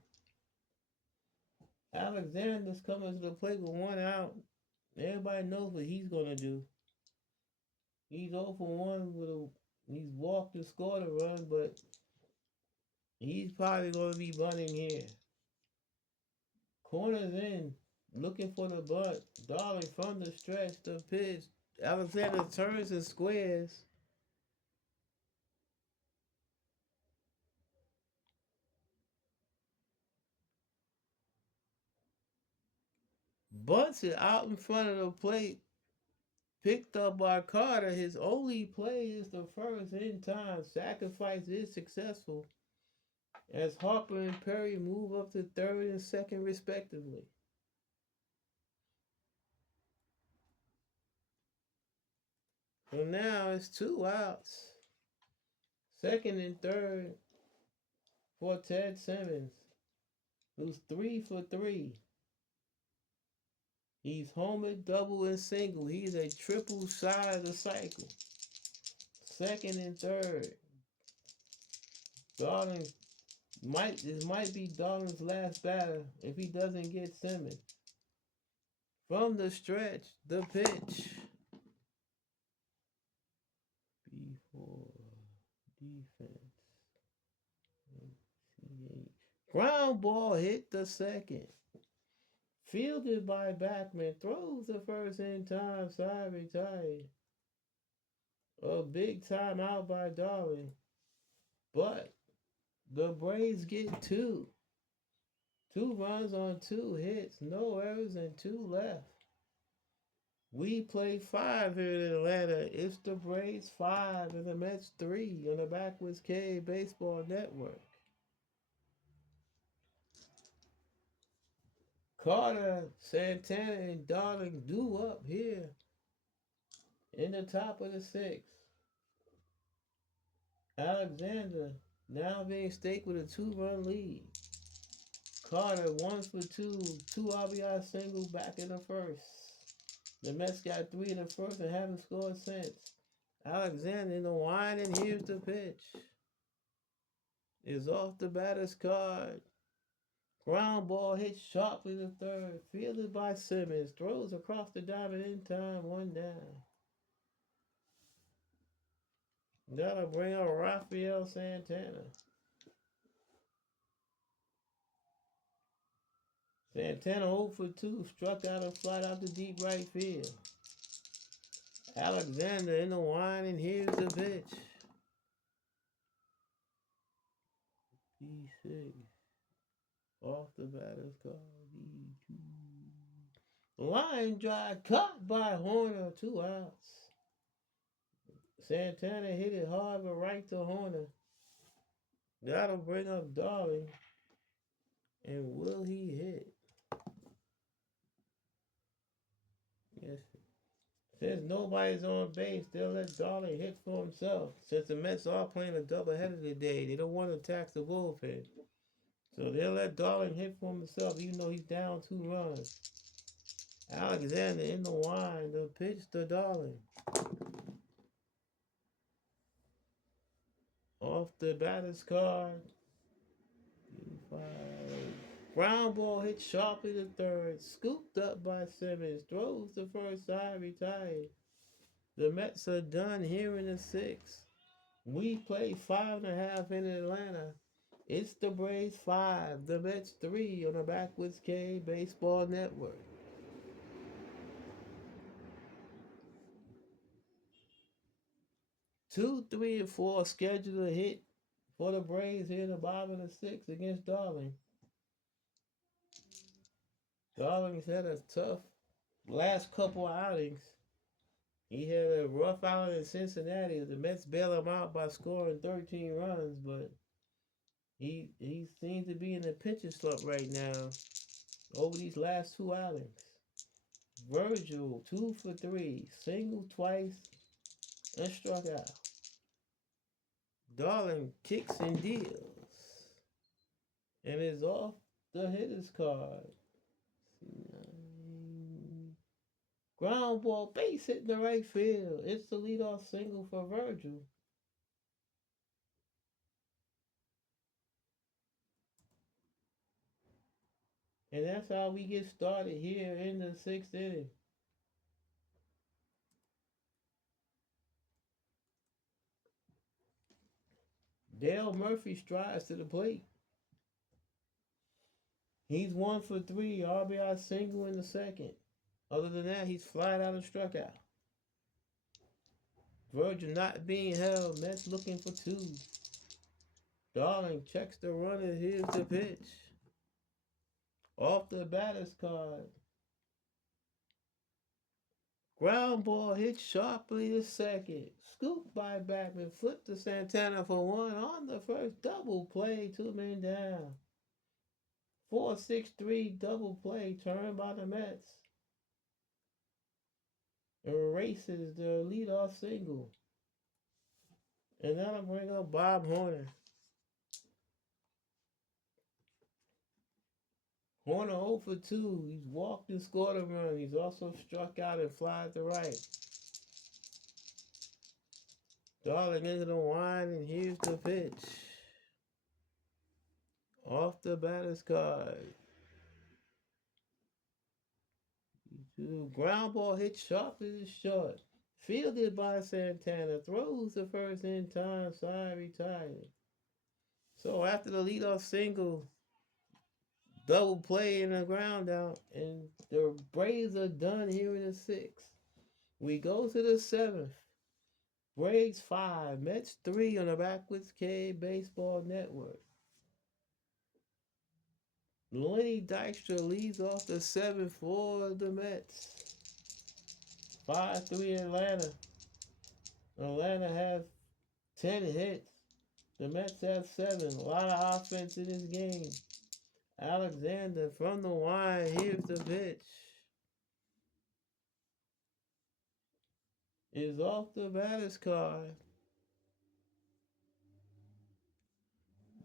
Alexander's coming to the plate with 1 out. Everybody knows what he's gonna do. He's 0 for 1 he's walked and scored a run, but he's probably gonna be bunting here. Corners in, looking for the bunt. Darling from the stretch, the pitch. Alexander turns and squares. Bunts it out in front of the plate. Picked up by Carter. His only play is the first in time. Sacrifice is successful as Harper and Perry move up to third and second respectively. So now it's 2 outs. Second and third for Ted Simmons, who's 3 for 3. He's homered, double, and single. He's a triple shy of the cycle. Second and third. Darling this might be Darling's last batter if he doesn't get Simmons. From the stretch, the pitch. B4 defense. Ground ball hit the second. Fielded by Backman. Throws the first in time. Side retired. A big time out by Darling. But the Braves get 2. 2 runs on 2 hits. No errors and 2 left. We play 5 here in Atlanta. It's the Braves 5 and the Mets 3 on the Backwards K Baseball Network. Carter, Santana, and Darling do up here in the top of the 6th. Alexander now being staked with a 2-run lead. Carter 1 for 2, 2 RBI singles back in the first. The Mets got 3 in the first and haven't scored since. Alexander in the line, and here's the pitch. Is off the batter's card. Ground ball hit sharply to third. Fielded by Simmons. Throws across the diamond in time. 1 down. That'll bring up Rafael Santana. Santana 0 for 2. Struck out a fly out to deep right field. Alexander in the line, and here's the pitch. D6. Off the batter's card. D2. Line drive caught by Horner. 2 outs. Santana hit it hard but right to Horner. That'll bring up Darling. And will he hit? Since nobody's on base, they'll let Darling hit for himself. Since the Mets are playing a doubleheader today, they don't want to tax the bullpen. So they'll let Darling hit for himself, even though he's down 2 runs. Alexander in the wind, the pitch to Darling. Off the batter's card. 5. Ground ball hit sharply to third. Scooped up by Simmons. Throws to first side, retired. The Mets are done here in the 6th. We play 5.5 in Atlanta. It's the Braves 5, the Mets 3 on the Backwoods K Baseball Network. 2, 3, and 4 scheduled to hit for the Braves here in the bottom of the 6th against Darling. Darling's had a tough last couple of outings. He had a rough outing in Cincinnati. The Mets bailed him out by scoring 13 runs, but he seems to be in a pitching slump right now over these last 2 outings. Virgil, 2 for 3, single twice, and struck out. Darling kicks and deals, and is off the hitter's card. Ground ball, base hit in the right field. It's the leadoff single for Virgil. And that's how we get started here in the 6th inning. Dale Murphy strides to the plate. He's 1 for 3, RBI single in the 2nd. Other than that, he's flied out and struck out. Virgil not being held. Mets looking for 2. Darling checks the runner. Here's the pitch. Off the batter's card. Ground ball hit sharply to second. Scooped by Backman. Flipped to Santana for 1 on the first. Double play. 2 men down. 4-6-3 double play. Turned by the Mets. Erases the leadoff single. And that'll bring up Bob Horner. Horner 0 for 2. He's walked and scored a run. He's also struck out and flied to right. Darling into the wind, and here's the pitch. Off the batter's card. Ground ball hit sharply to short. Fielded by Santana. Throws the first in time. Side retired. So after the leadoff single, double play in the ground out, and the Braves are done here in the 6th. We go to the 7th. Braves 5, Mets 3 on the Backwoods K Baseball Network. Lenny Dykstra leads off the 7th for the Mets. 5-3 Atlanta. Atlanta has 10 hits. The Mets have 7. A lot of offense in this game. Alexander from the wide. Here's the pitch. Is off the batter's card.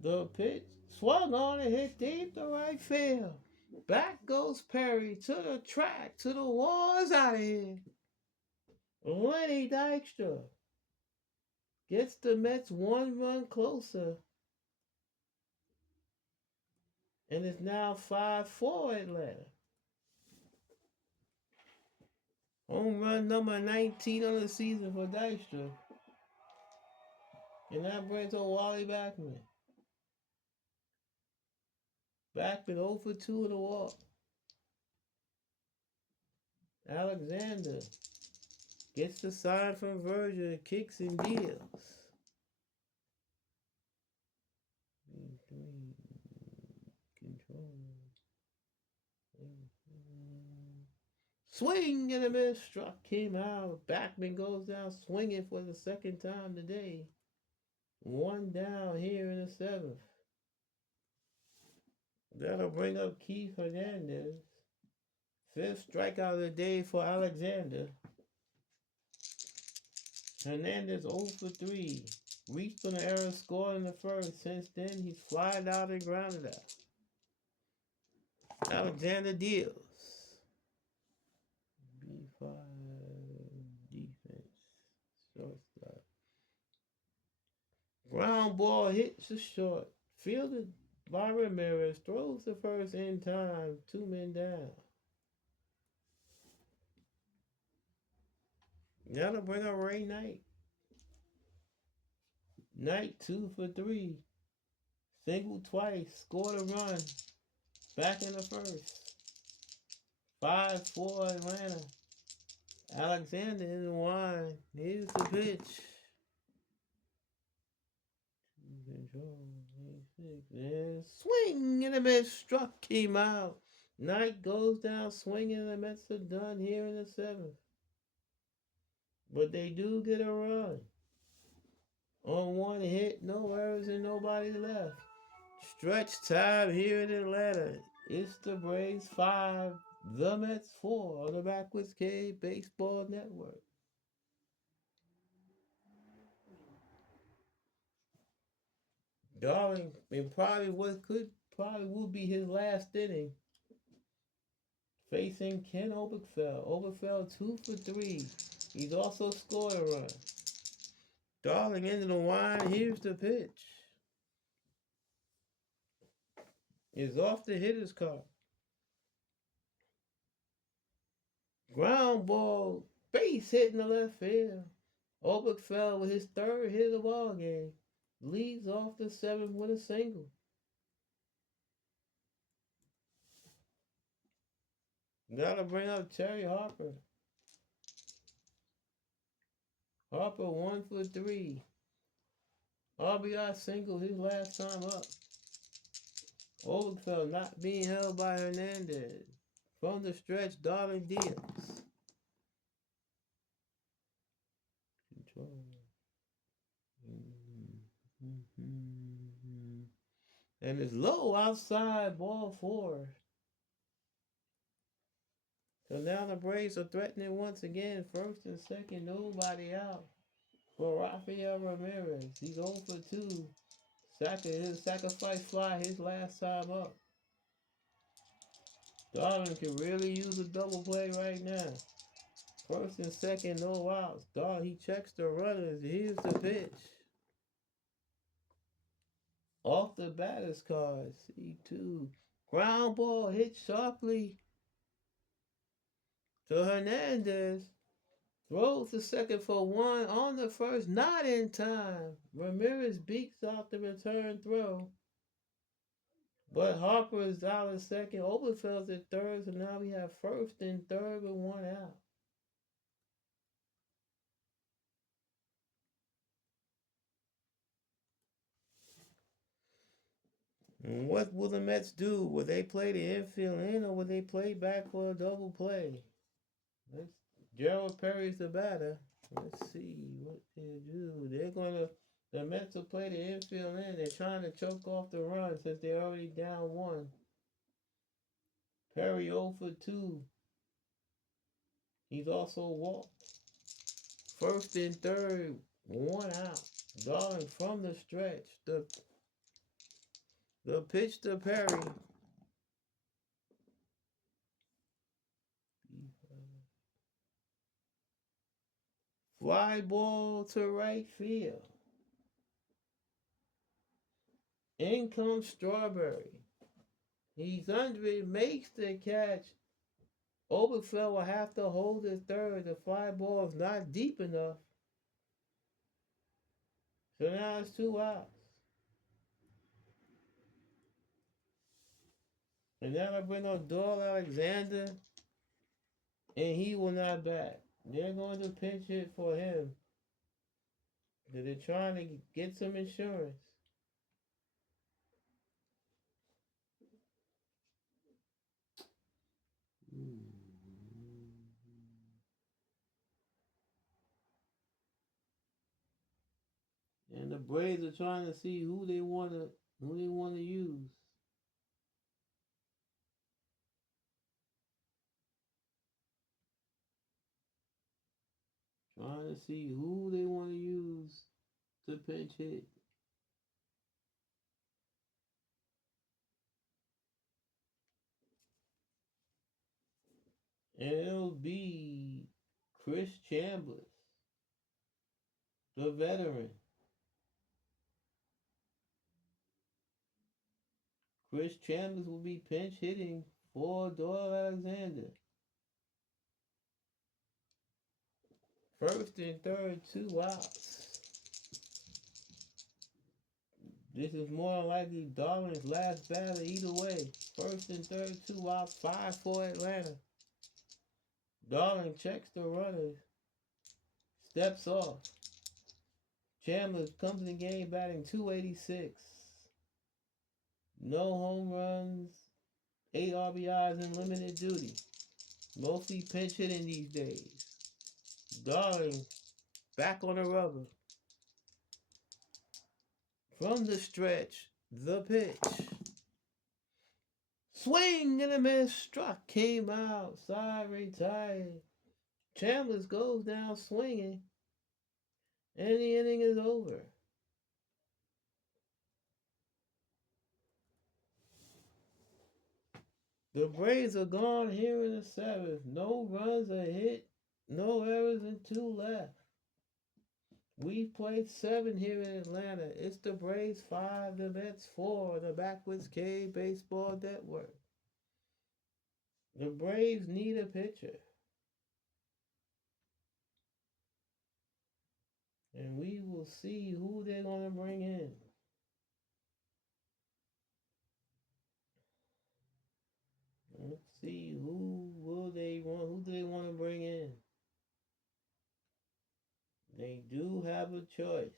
The pitch swung on and hit deep to right field. Back goes Perry to the track, to the wall. Is out of here. Lenny Dykstra gets the Mets 1 run closer. And it's now 5-4 Atlanta. Home run number 19 on the season for Dykstra. And that brings up Wally Backman. Backman 0 for 2 in the walk. Alexander gets the sign from Virgil, kicks and deals. Control. Swing and a miss, struck him out. Backman goes down swinging for the 2nd time today. 1 down here in the 7th. That'll bring up Keith Hernandez. Fifth strikeout of the day for Alexander. Hernandez 0 for 3. Reached on the error, scored in the first. Since then, he's flied out and grounded out. Alexander deals. B5 defense. Shortstop. Ground ball hits the short. Fielded by Ramirez. Throws the first in time. 2 men down. Now to bring up Ray Knight. Knight 2 for 3. Single twice. Scored a run. Back in the first. 5-4 Atlanta. Alexander in the line. Here's the pitch. And swing and a miss. Struck him out. Knight goes down swinging and the Mets are done here in the 7th. But they do get a run. On one hit, no errors and nobody left. Stretch time here in Atlanta. It's the Braves 5, the Mets 4 on the Backwards Cave Baseball Network. Darling, it probably will be his last inning. Facing Ken Oberkfell. Oberkfell 2 for 3. He's also scored a run. Darling into the line. Here's the pitch. It's off the hitter's card. Ground ball. Base hit in the left field. Oberkfell with his 3rd hit of the ball game. Leads off the 7th with a single. Gotta bring up Terry Harper. Harper 1 for 3. RBI single his last time up. Oberkfell not being held by Hernandez. From the stretch, Darling deals. Control. And it's low outside, ball 4. So now the Braves are threatening once again. First and second, nobody out for Rafael Ramirez. He's 0 for 2. His sacrifice fly his last time up. Darling can really use a double play right now. First and second, no outs. He checks the runners. Here's the pitch. Off the batter's card. C2. Ground ball hit sharply to Hernandez. Throws the second for 1 on the first. Not in time. Ramirez beats out the return throw. But Harper is out in second. Oberkfell's at third. So now we have first and third with 1 out. And what will the Mets do? Will they play the infield in or will they play back for a double play? Gerald Perry's the batter. Let's see what they do. The Mets will play the infield in. They're trying to choke off the run since they're already down 1. Perry 0 for 2. He's also walked. First and third, 1 out. Darling from the stretch. The pitch to Perry. Fly ball to right field. In comes Strawberry. He's under it, makes the catch. Oberkfell will have to hold his third. The fly ball is not deep enough. So now it's 2 outs. And now I bring on Doyle Alexander, and he will not bat. They're going to pinch hit for him. They're trying to get some insurance. And the Braves are trying to see who they want to use. Trying to see who they want to use to pinch hit. And it'll be Chris Chambers, the veteran. Chris Chambers will be pinch hitting for Doyle Alexander. First and third, 2 outs. This is more likely Darwin's last batter either way. First and third, 2 outs, 5-4 Atlanta. Darwin checks the runners, steps off. Chambers comes in the game batting .286. No home runs, 8 RBIs in limited duty. Mostly pinch hitting these days. Darwin back on the rubber. From the stretch, the pitch. Swing and a miss. Struck, came out, side retired. Chambers goes down swinging, and the inning is over. The Braves are gone here in the 7th. No runs are hit, no errors, and 2 left. We've played 7 here in Atlanta. It's the Braves 5, the Mets 4, the Backwards K Baseball Network. The Braves need a pitcher. And we will see who they're going to bring in. Let's see who do they want to bring in. They do have a choice.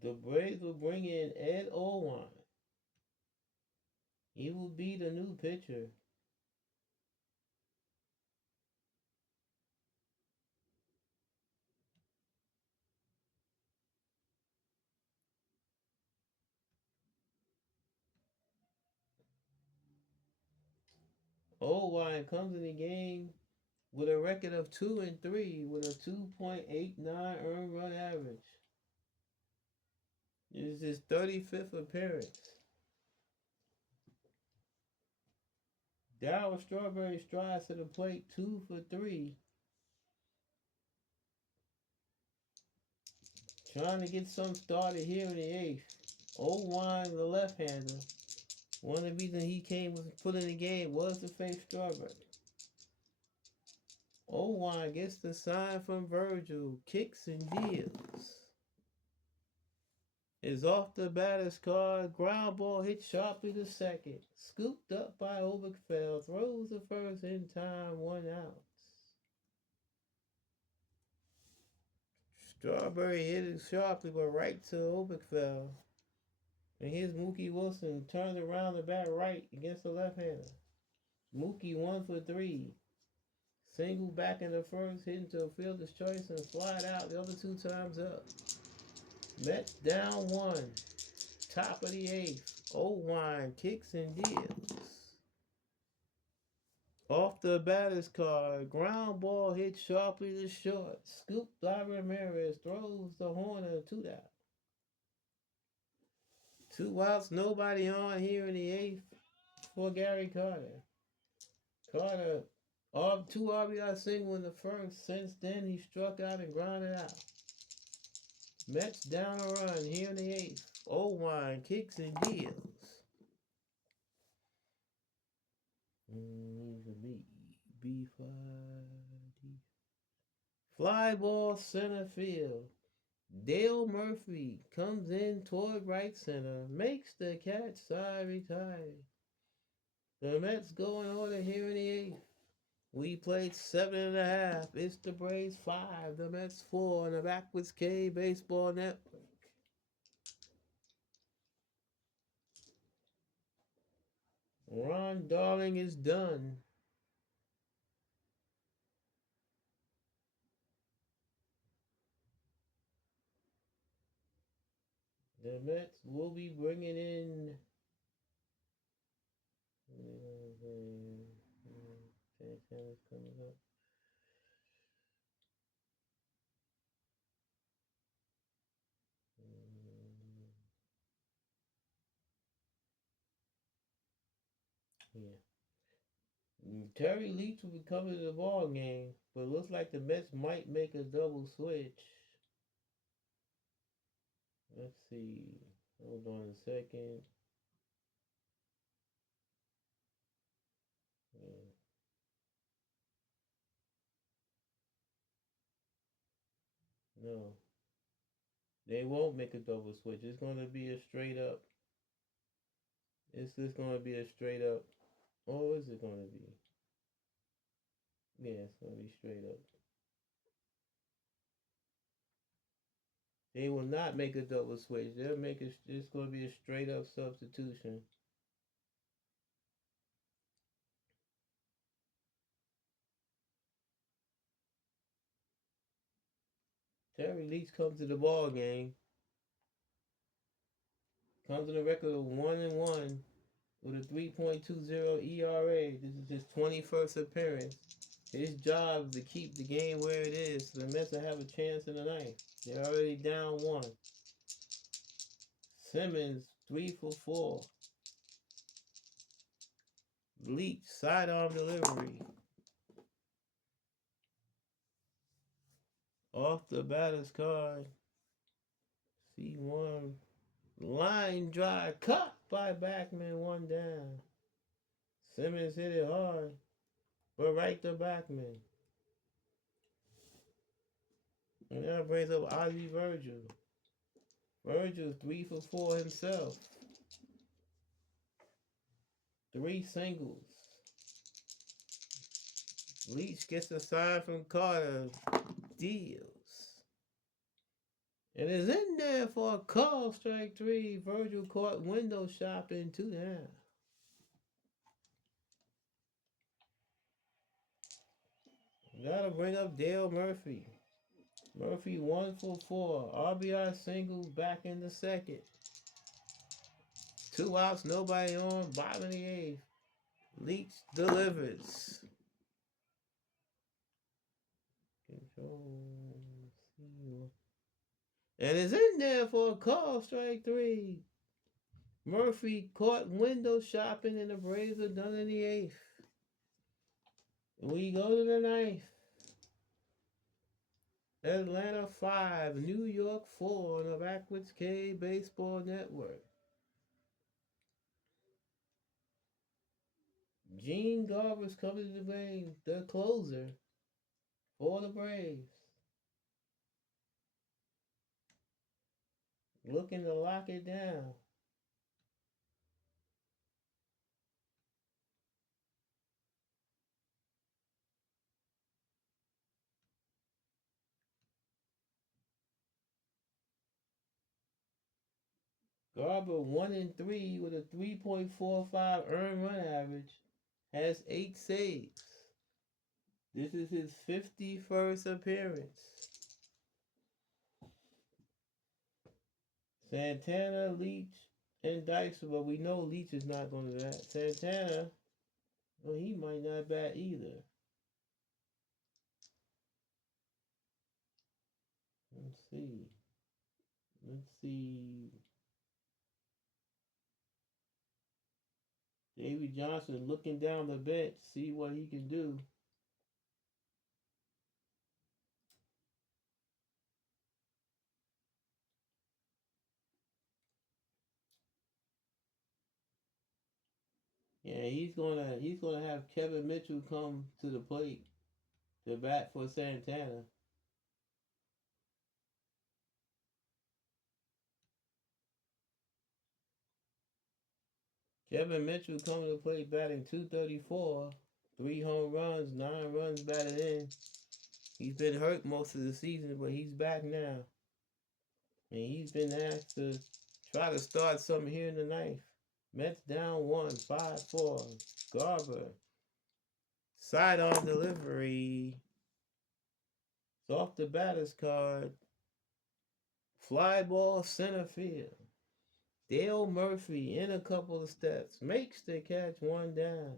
The Braves will bring in Ed Olwine. He will be the new pitcher. Olwine comes in the game with a record of 2-3 with a 2.89 earned run average. This is his 35th appearance. Darryl Strawberry strides to the plate, 2 for 3. Trying to get some started here in the 8th. Olwine, the left-hander. One of the reasons he was put in the game was to face Strawberry. Olwine gets the sign from Virgil, kicks and deals. Is off the batter's card, ground ball hit sharply to second. Scooped up by Oberkfell, throws the first in time, 1 out. Strawberry hit it sharply, but right to Oberkfell. And here's Mookie Wilson, turns around the bat right against the left-hander. Mookie 1 for 3. Single back in the first, hit into a fielder's choice and flied out the other 2 times up. Mets down 1. Top of the 8th. Olwine kicks and deals. Off the batter's card, ground ball hit sharply to short. Scooped by Ramirez, throws the horner 2 down. 2 outs, nobody on here in the 8th for Gary Carter. Carter, 2 RBI single in the first. Since then, he struck out and grounded out. Mets down a run here in the 8th. Olwine kicks and deals. B5. Fly ball center field. Dale Murphy comes in toward right center, makes the catch, side retired. The Mets go in order here in the 8th. We played 7.5. It's the Braves 5, the Mets 4, and the Backwards K Baseball Network. Ron Darling is done. The Mets will be bringing in. Santana's coming up. Yeah. Terry Leach will be coming to the ball game, but it looks like the Mets might make a double switch. Let's see. Hold on a second. Yeah. No, they won't make a double switch. It's going to be a straight up. It's just going to be a straight up. Oh, is it going to be? Yeah, it's going to be straight up. They will not make a double switch. They'll make it. It's going to be a straight up substitution. Terry Leach comes to the ball game. Comes in a record of 1-1 with a 3.20 ERA. This is his 21st appearance. His job is to keep the game where it is so the Mets will have a chance in the ninth. They're already down 1. Simmons 3 for 4. Leach sidearm delivery. Off the batter's card. C1. Line drive cut by Backman, 1 down. Simmons hit it hard, but right to Backman. And that brings up Ozzie Virgil. Virgil 3 for 4 himself. 3 singles. Leach gets a sign from Carter. Deals. And is in there for a call, strike 3. Virgil caught window shopping, 2 down. Gotta bring up Dale Murphy. Murphy 1 for 4. RBI single back in the second. 2 outs, nobody on. Bottom of the 8th. Leach delivers. Control. And is in there for a call, strike 3. Murphy caught window shopping and the Braves are done in the 8th. We go to the 9th. Atlanta 5, New York 4 on the Backwards K Baseball Network. Gene Garver's coming to the game, the closer for the Braves. Looking to lock it down. Garber 1-3 with a 3.45 earned run average, has 8 saves. This is his 51st appearance. Santana, Leach, and Dyson, but we know Leach is not going to bat. Santana, well, he might not bat either. Let's see. Davey Johnson looking down the bench, see what he can do. Yeah, he's gonna have Kevin Mitchell come to the plate to bat for Santana. Kevin Mitchell coming to the plate batting .234. 3 home runs, 9 runs batted in. He's been hurt most of the season, but he's back now. And he's been asked to try to start something here in the ninth. Mets down 1, 5-4. Garver. Sidearm delivery. It's off the batter's card. Fly ball center field. Dale Murphy in a couple of steps. Makes the catch, 1 down.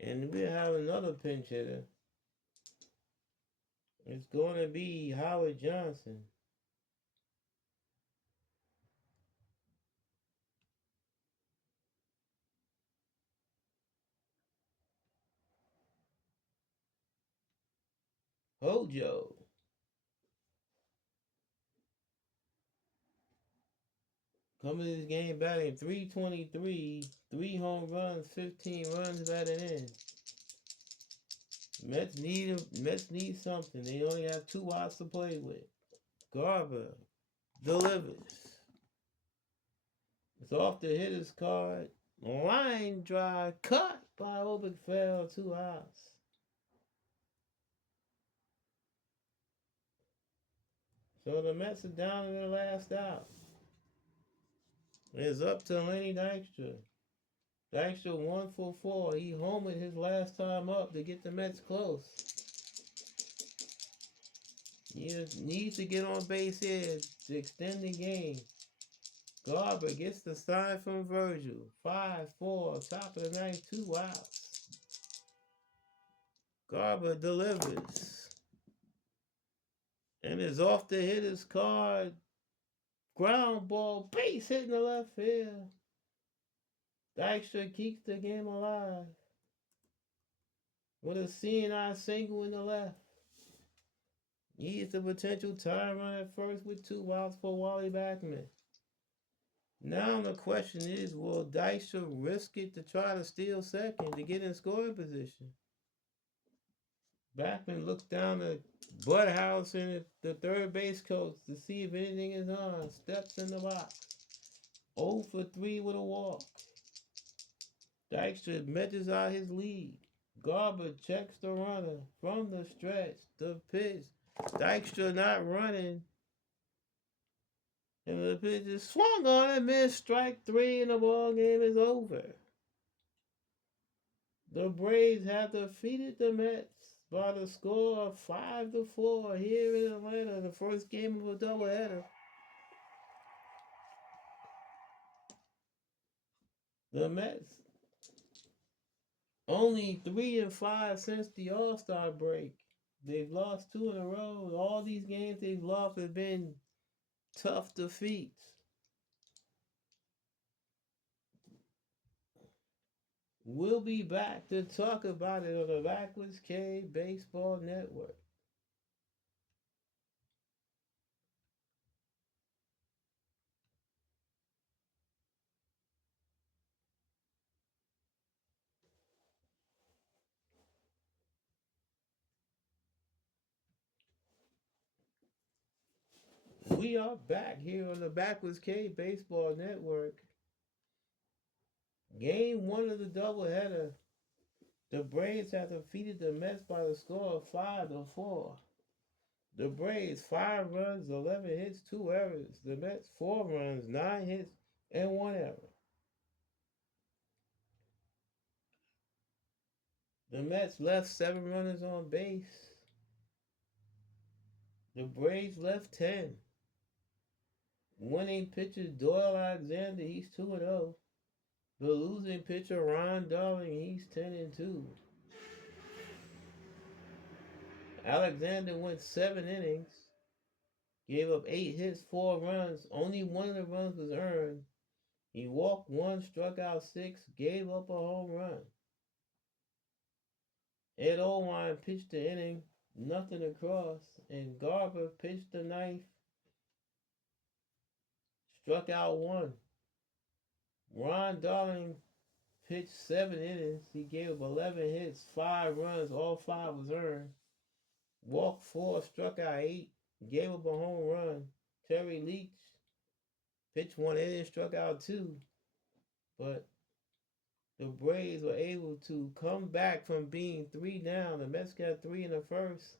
And we have another pinch hitter. It's going to be Howard Johnson. Hojo. Coming to this game batting .323, 3 home runs, 15 runs batted in. Mets need something. They only have 2 outs to play with. Garver delivers. It's off the hitter's card. Line drive cut by Obergefell, 2 outs. So the Mets are down to their last out. It's up to Lenny Dykstra. Dykstra 1 for 4. He homered his last time up to get the Mets close. He needs to get on base here to extend the game. Garber gets the sign from Virgil. 5-4, top of the ninth, 2 outs. Garber delivers. And is off the hitter's card. Ground ball, base hit in the left field. Dykstra keeps the game alive with a CNI single in the left. He's the potential tie run at first with 2 outs for Wally Backman. Now the question is, will Dykstra risk it to try to steal second to get in scoring position? Backman looks down at Budhouse and the third base coach to see if anything is on. Steps in the box. 0 for 3 with a walk. Dykstra measures out his lead. Garber checks the runner from the stretch. The pitch. Dykstra not running. And the pitch is swung on and missed. Strike 3 and the ball game is over. The Braves have defeated the Mets by the score of 5-4 here in Atlanta, the first game of a doubleheader. The Mets only 3-5 since the All-Star break. They've lost 2 in a row. All these games they've lost have been tough defeats. We'll be back to talk about it on the Backwards K Baseball Network. We are back here on the Backwards K Baseball Network. Game 1 of the doubleheader. The Braves have defeated the Mets by the score of 5-4. The Braves 5 runs, 11 hits, 2 errors. The Mets 4 runs, 9 hits, and 1 error. The Mets left 7 runners on base. The Braves left 10. Winning pitcher Doyle Alexander, he's 2-0. The losing pitcher Ron Darling, he's 10-2. Alexander went 7 innings, gave up 8 hits, 4 runs. Only 1 of the runs was earned. He walked 1, struck out 6, gave up a home run. Ed Olwine pitched the inning, nothing across, and Garber pitched the ninth, struck out 1. Ron Darling pitched 7 innings. He gave up 11 hits, 5 runs, all 5 was earned. Walked 4, struck out 8, gave up a home run. Terry Leach pitched 1 inning, struck out 2, but the Braves were able to come back from being 3 down. The Mets got 3 in the first.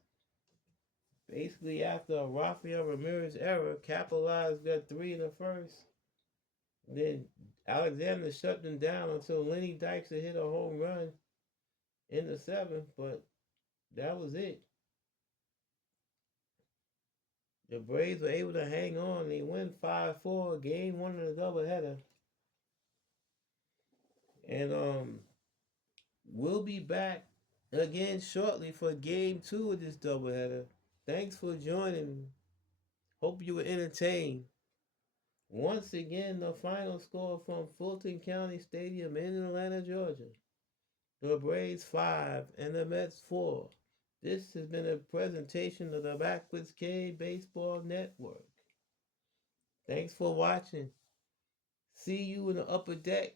Basically, after a Rafael Ramirez error, capitalized, got 3 in the first. Then Alexander shut them down until Lenny Dykstra hit a home run in the 7th, but that was it. The Braves were able to hang on. They win 5-4, game 1 of the doubleheader. And we'll be back again shortly for game 2 of this doubleheader. Thanks for joining. Hope you were entertained. Once again, the final score from Fulton County Stadium in Atlanta, Georgia. The Braves 5 and the Mets 4. This has been a presentation of the Backwards K Baseball Network. Thanks for watching. See you in the upper deck.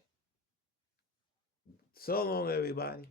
So long, everybody.